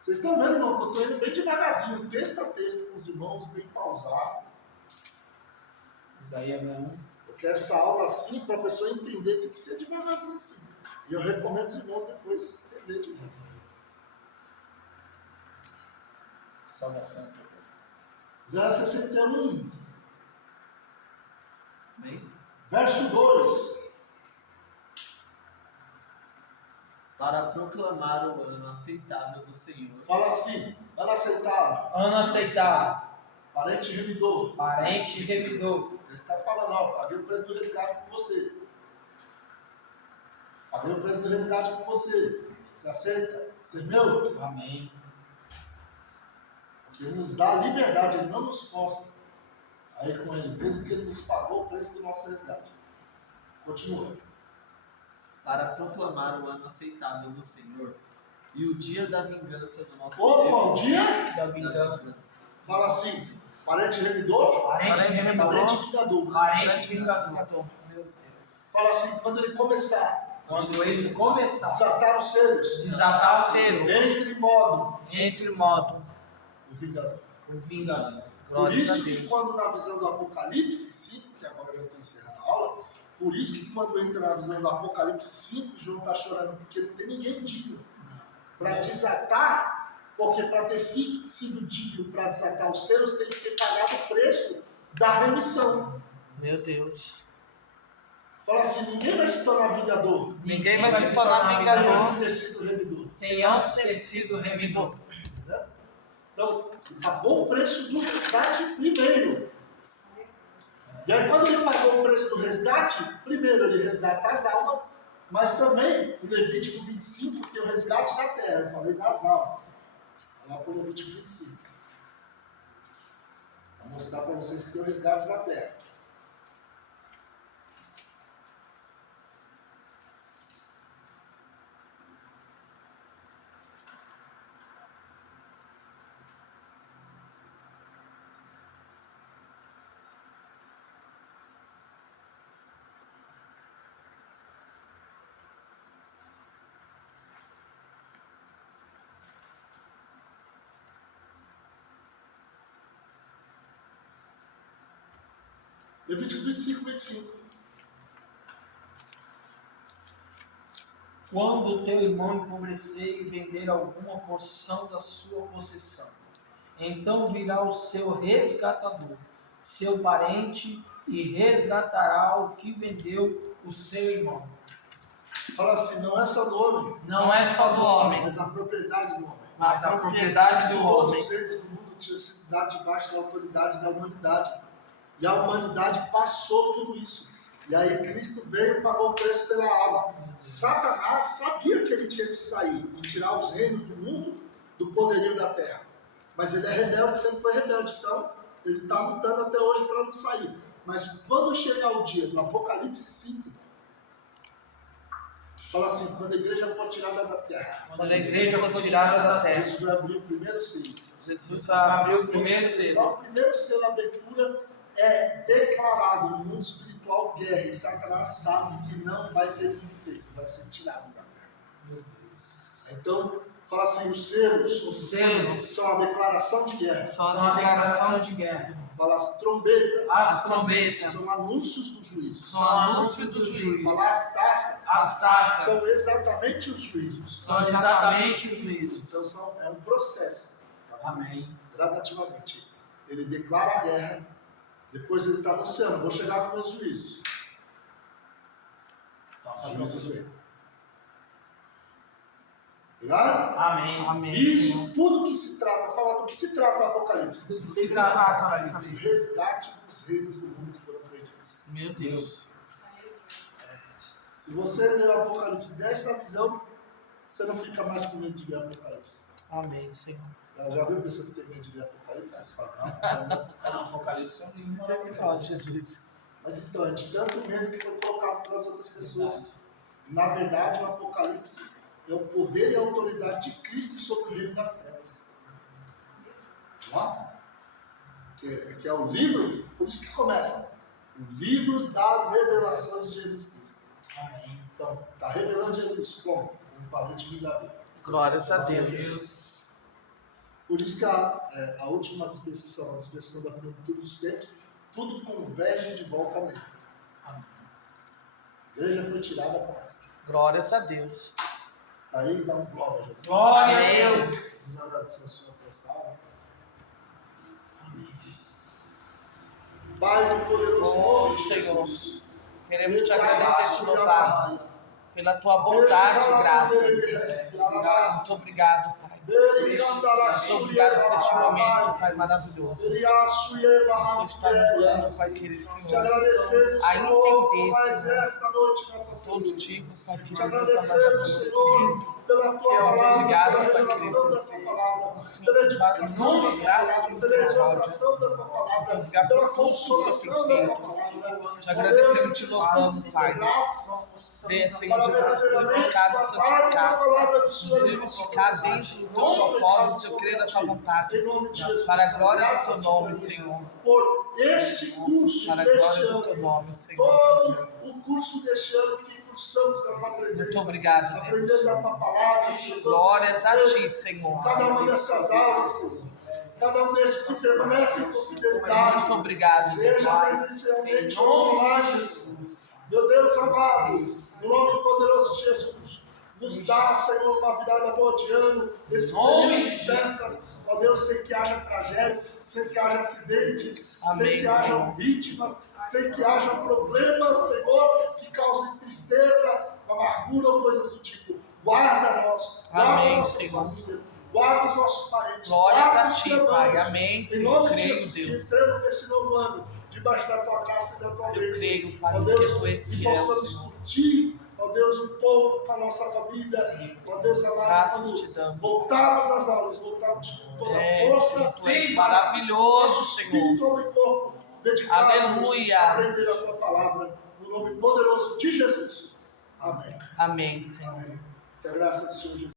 Vocês estão vendo, irmão, que eu estou indo bem devagarzinho, texto a texto, com os irmãos, bem pausado. Isaías 1. Porque essa aula, assim, para a pessoa entender, tem que ser devagarzinho, assim. E eu recomendo os irmãos depois entender de novo. Salvação. Isaías 61, Amém? verso 2. Para proclamar o ano aceitável do Senhor. Fala assim, ano aceitável, Ano aceitável, parente remidor. parente remidor. Ele está falando, ó, paguei o preço do resgate por você. Paguei o preço do resgate por você. Você aceita ser meu? Amém. Porque ele nos dá a liberdade, ele não nos força. Aí com ele, mesmo que ele nos pagou o preço do nosso resgate. Continua. Para proclamar o ano aceitável do Senhor e o dia da vingança do nosso Opa, Deus. o dia, Da vingança. fala assim, parente remidor, Parente remidor. parente vingador. Parente vingador. Meu Deus. Fala assim, quando ele começar Quando ele a começar desatar os selos, Desatar o selo. entre modo Entre modo. do vingador. o vingador. Por Glórias a isso que Deus. quando na visão do Apocalipse 5, que agora eu já estou encerrando a aula, por isso que quando entra na visão do Apocalipse 5, João está chorando porque não tem ninguém digno para desatar, porque para ter sido digno para desatar os selos, tem que ter pagado o preço da remissão. Meu Deus. Fala assim, ninguém vai se tornar vingador Ninguém vai se tornar sem vingador antes ter sido remidor. Sem antes ter sido remidor. Então, pagou o preço do resgate primeiro. E aí, quando ele pagou o preço do resgate, primeiro ele resgata as almas, mas também, em Levítico 25, tem o resgate da terra. Eu falei das almas. Lá por Levítico 25. Vou mostrar para vocês que tem o resgate da terra. Levítico 25, 25. Quando teu irmão empobrecer e vender alguma porção da sua possessão, então virá o seu resgatador, seu parente, e resgatará o que vendeu o seu irmão. Fala assim, não é só do homem, Não é só do homem, mas a propriedade do homem. mas a propriedade do Todos homem. os reinos do mundo tinham sido dados debaixo da autoridade da humanidade. E a humanidade passou tudo isso. E aí Cristo veio e pagou o preço pela alma. Satanás sabia que ele tinha que sair e tirar os reinos do mundo do poderio da terra. Mas ele é rebelde, sempre foi rebelde. Então, ele está lutando até hoje para não sair. Mas quando chegar o dia, no Apocalipse 5, fala assim, quando a igreja for tirada da terra, Quando a igreja for tirada da terra, Jesus vai abrir o primeiro selo. Jesus abriu o primeiro selo. Só o primeiro selo, a abertura, é declarado no mundo espiritual guerra. E Satanás sabe que não vai ter muito tempo, vai ser tirado da terra. Então, fala assim, os selos são a declaração de guerra. Só São a a declaração declaração de guerra. Fala as trombetas, As trombetas são anúncios do juízo. são anúncio do juízo. Fala as taças, As taças são exatamente os juízos. são exatamente os juízos. Então, é um processo. Amém. Gradativamente. Ele declara a guerra, depois ele está anunciando, vou chegar com meus juízos. Os juízos vêm. Obrigado? Amém. Amém. Isso, tudo que se trata, falar do que se trata o Apocalipse. Se trata O Apocalipse. resgate dos reinos do mundo que foram perdidos. Meu Deus. Se você ler o Apocalipse dessa visão, você não fica mais com medo de ver o Apocalipse. Amém, Senhor. Ela já viu a pessoa que tem medo de ver Apocalipse? Você fala, não, Apocalipse é um livro Misericórdia, Jesus. Mas então, é de tanto medo que foi colocado para as outras pessoas. Na verdade, o Apocalipse é o poder e a autoridade de Cristo sobre o reino das trevas. Lá? Que é o livro, por isso que começa. O livro das revelações de Jesus Cristo. Amém. Então, está revelando Jesus como? Um parente verdadeiro. Glórias a Deus. Por isso que a última dispensação, a dispensação da plenitude dos tempos, tudo converge de volta a mim. Amém. A igreja foi tirada com essa. Glórias a Deus. Está aí, dá um glória a Jesus. Glória a Amém. Deus. Vamos agradecer ao Senhor por essa aula. Pai do poderoso Oh, nome de Senhor. Jesus. Queremos te agradecer, te louvar pela tua bondade e graça. Muito obrigado, Pai. Muito obrigado por este momento, Pai maravilhoso. O Senhor está nos dando, Pai querido, Te Senhor, agradecemos, a Senhor, por entender, mais Senhor, esta noite na tua todo família. tipo, Pai Te querido, agradecemos, Senhor, pela tua palavra, obrigado, pela Pai revelação da tua palavra, pela edificação da tua palavra, pela exortação da tua palavra, pela consolação da tua palavra. te agradecemos e te louvamos, Pai. Dê, Senhor, purificado do seu pecado, purificar dentro do teu propósito, eu creio na tua vontade, Em nome de Jesus. para a glória do Graças teu te nome, damos, Senhor, por este curso para a deste glória do teu ano, nome, Senhor. todo o curso deste ano que cursamos na tua presença. Muito obrigado, Deus. Aprendendo a tua palavra, Senhor. Glórias a ti, Senhor. Cada uma dessas aulas, Senhor. Cada um desses que permanecem com fidelidade. Muito obrigado, Seja Pai. presencialmente ou online, Jesus. Meu Deus amado, no nome poderoso de Jesus, nos dá, Senhor, uma virada boa de ano, esse período de festas. Ó Deus, sem que haja tragédias, sem que haja acidentes, sem Amém, que haja Senhor. vítimas, sem que haja problemas, Senhor, que causem tristeza, amargura ou coisas do tipo. Guarda nós, guarda Amém, nossas Senhor. famílias, guarda os nossos parentes, Glórias guarda a os ti, teus Pai. irmãos. Amém, Em Senhor. nome de Creio, Jesus, que Deus. entremos nesse novo ano, debaixo da tua graça e da tua Eu bênção. creio, Pai, Ó que Deus, tu és que fiel, possamos Senhor. curtir, ó Deus, o povo com a nossa família, Sim. ó Deus amado, Graças te quando damos. voltarmos às aulas, voltarmos com toda a É, força, tu és Sim. maravilhoso, nosso espírito, alma Senhor. e corpo, dedicados Aleluia. a aprender a tua palavra, no nome poderoso de Jesus. Amém. Amém, Senhor. Amém. Que a graça do Senhor Jesus.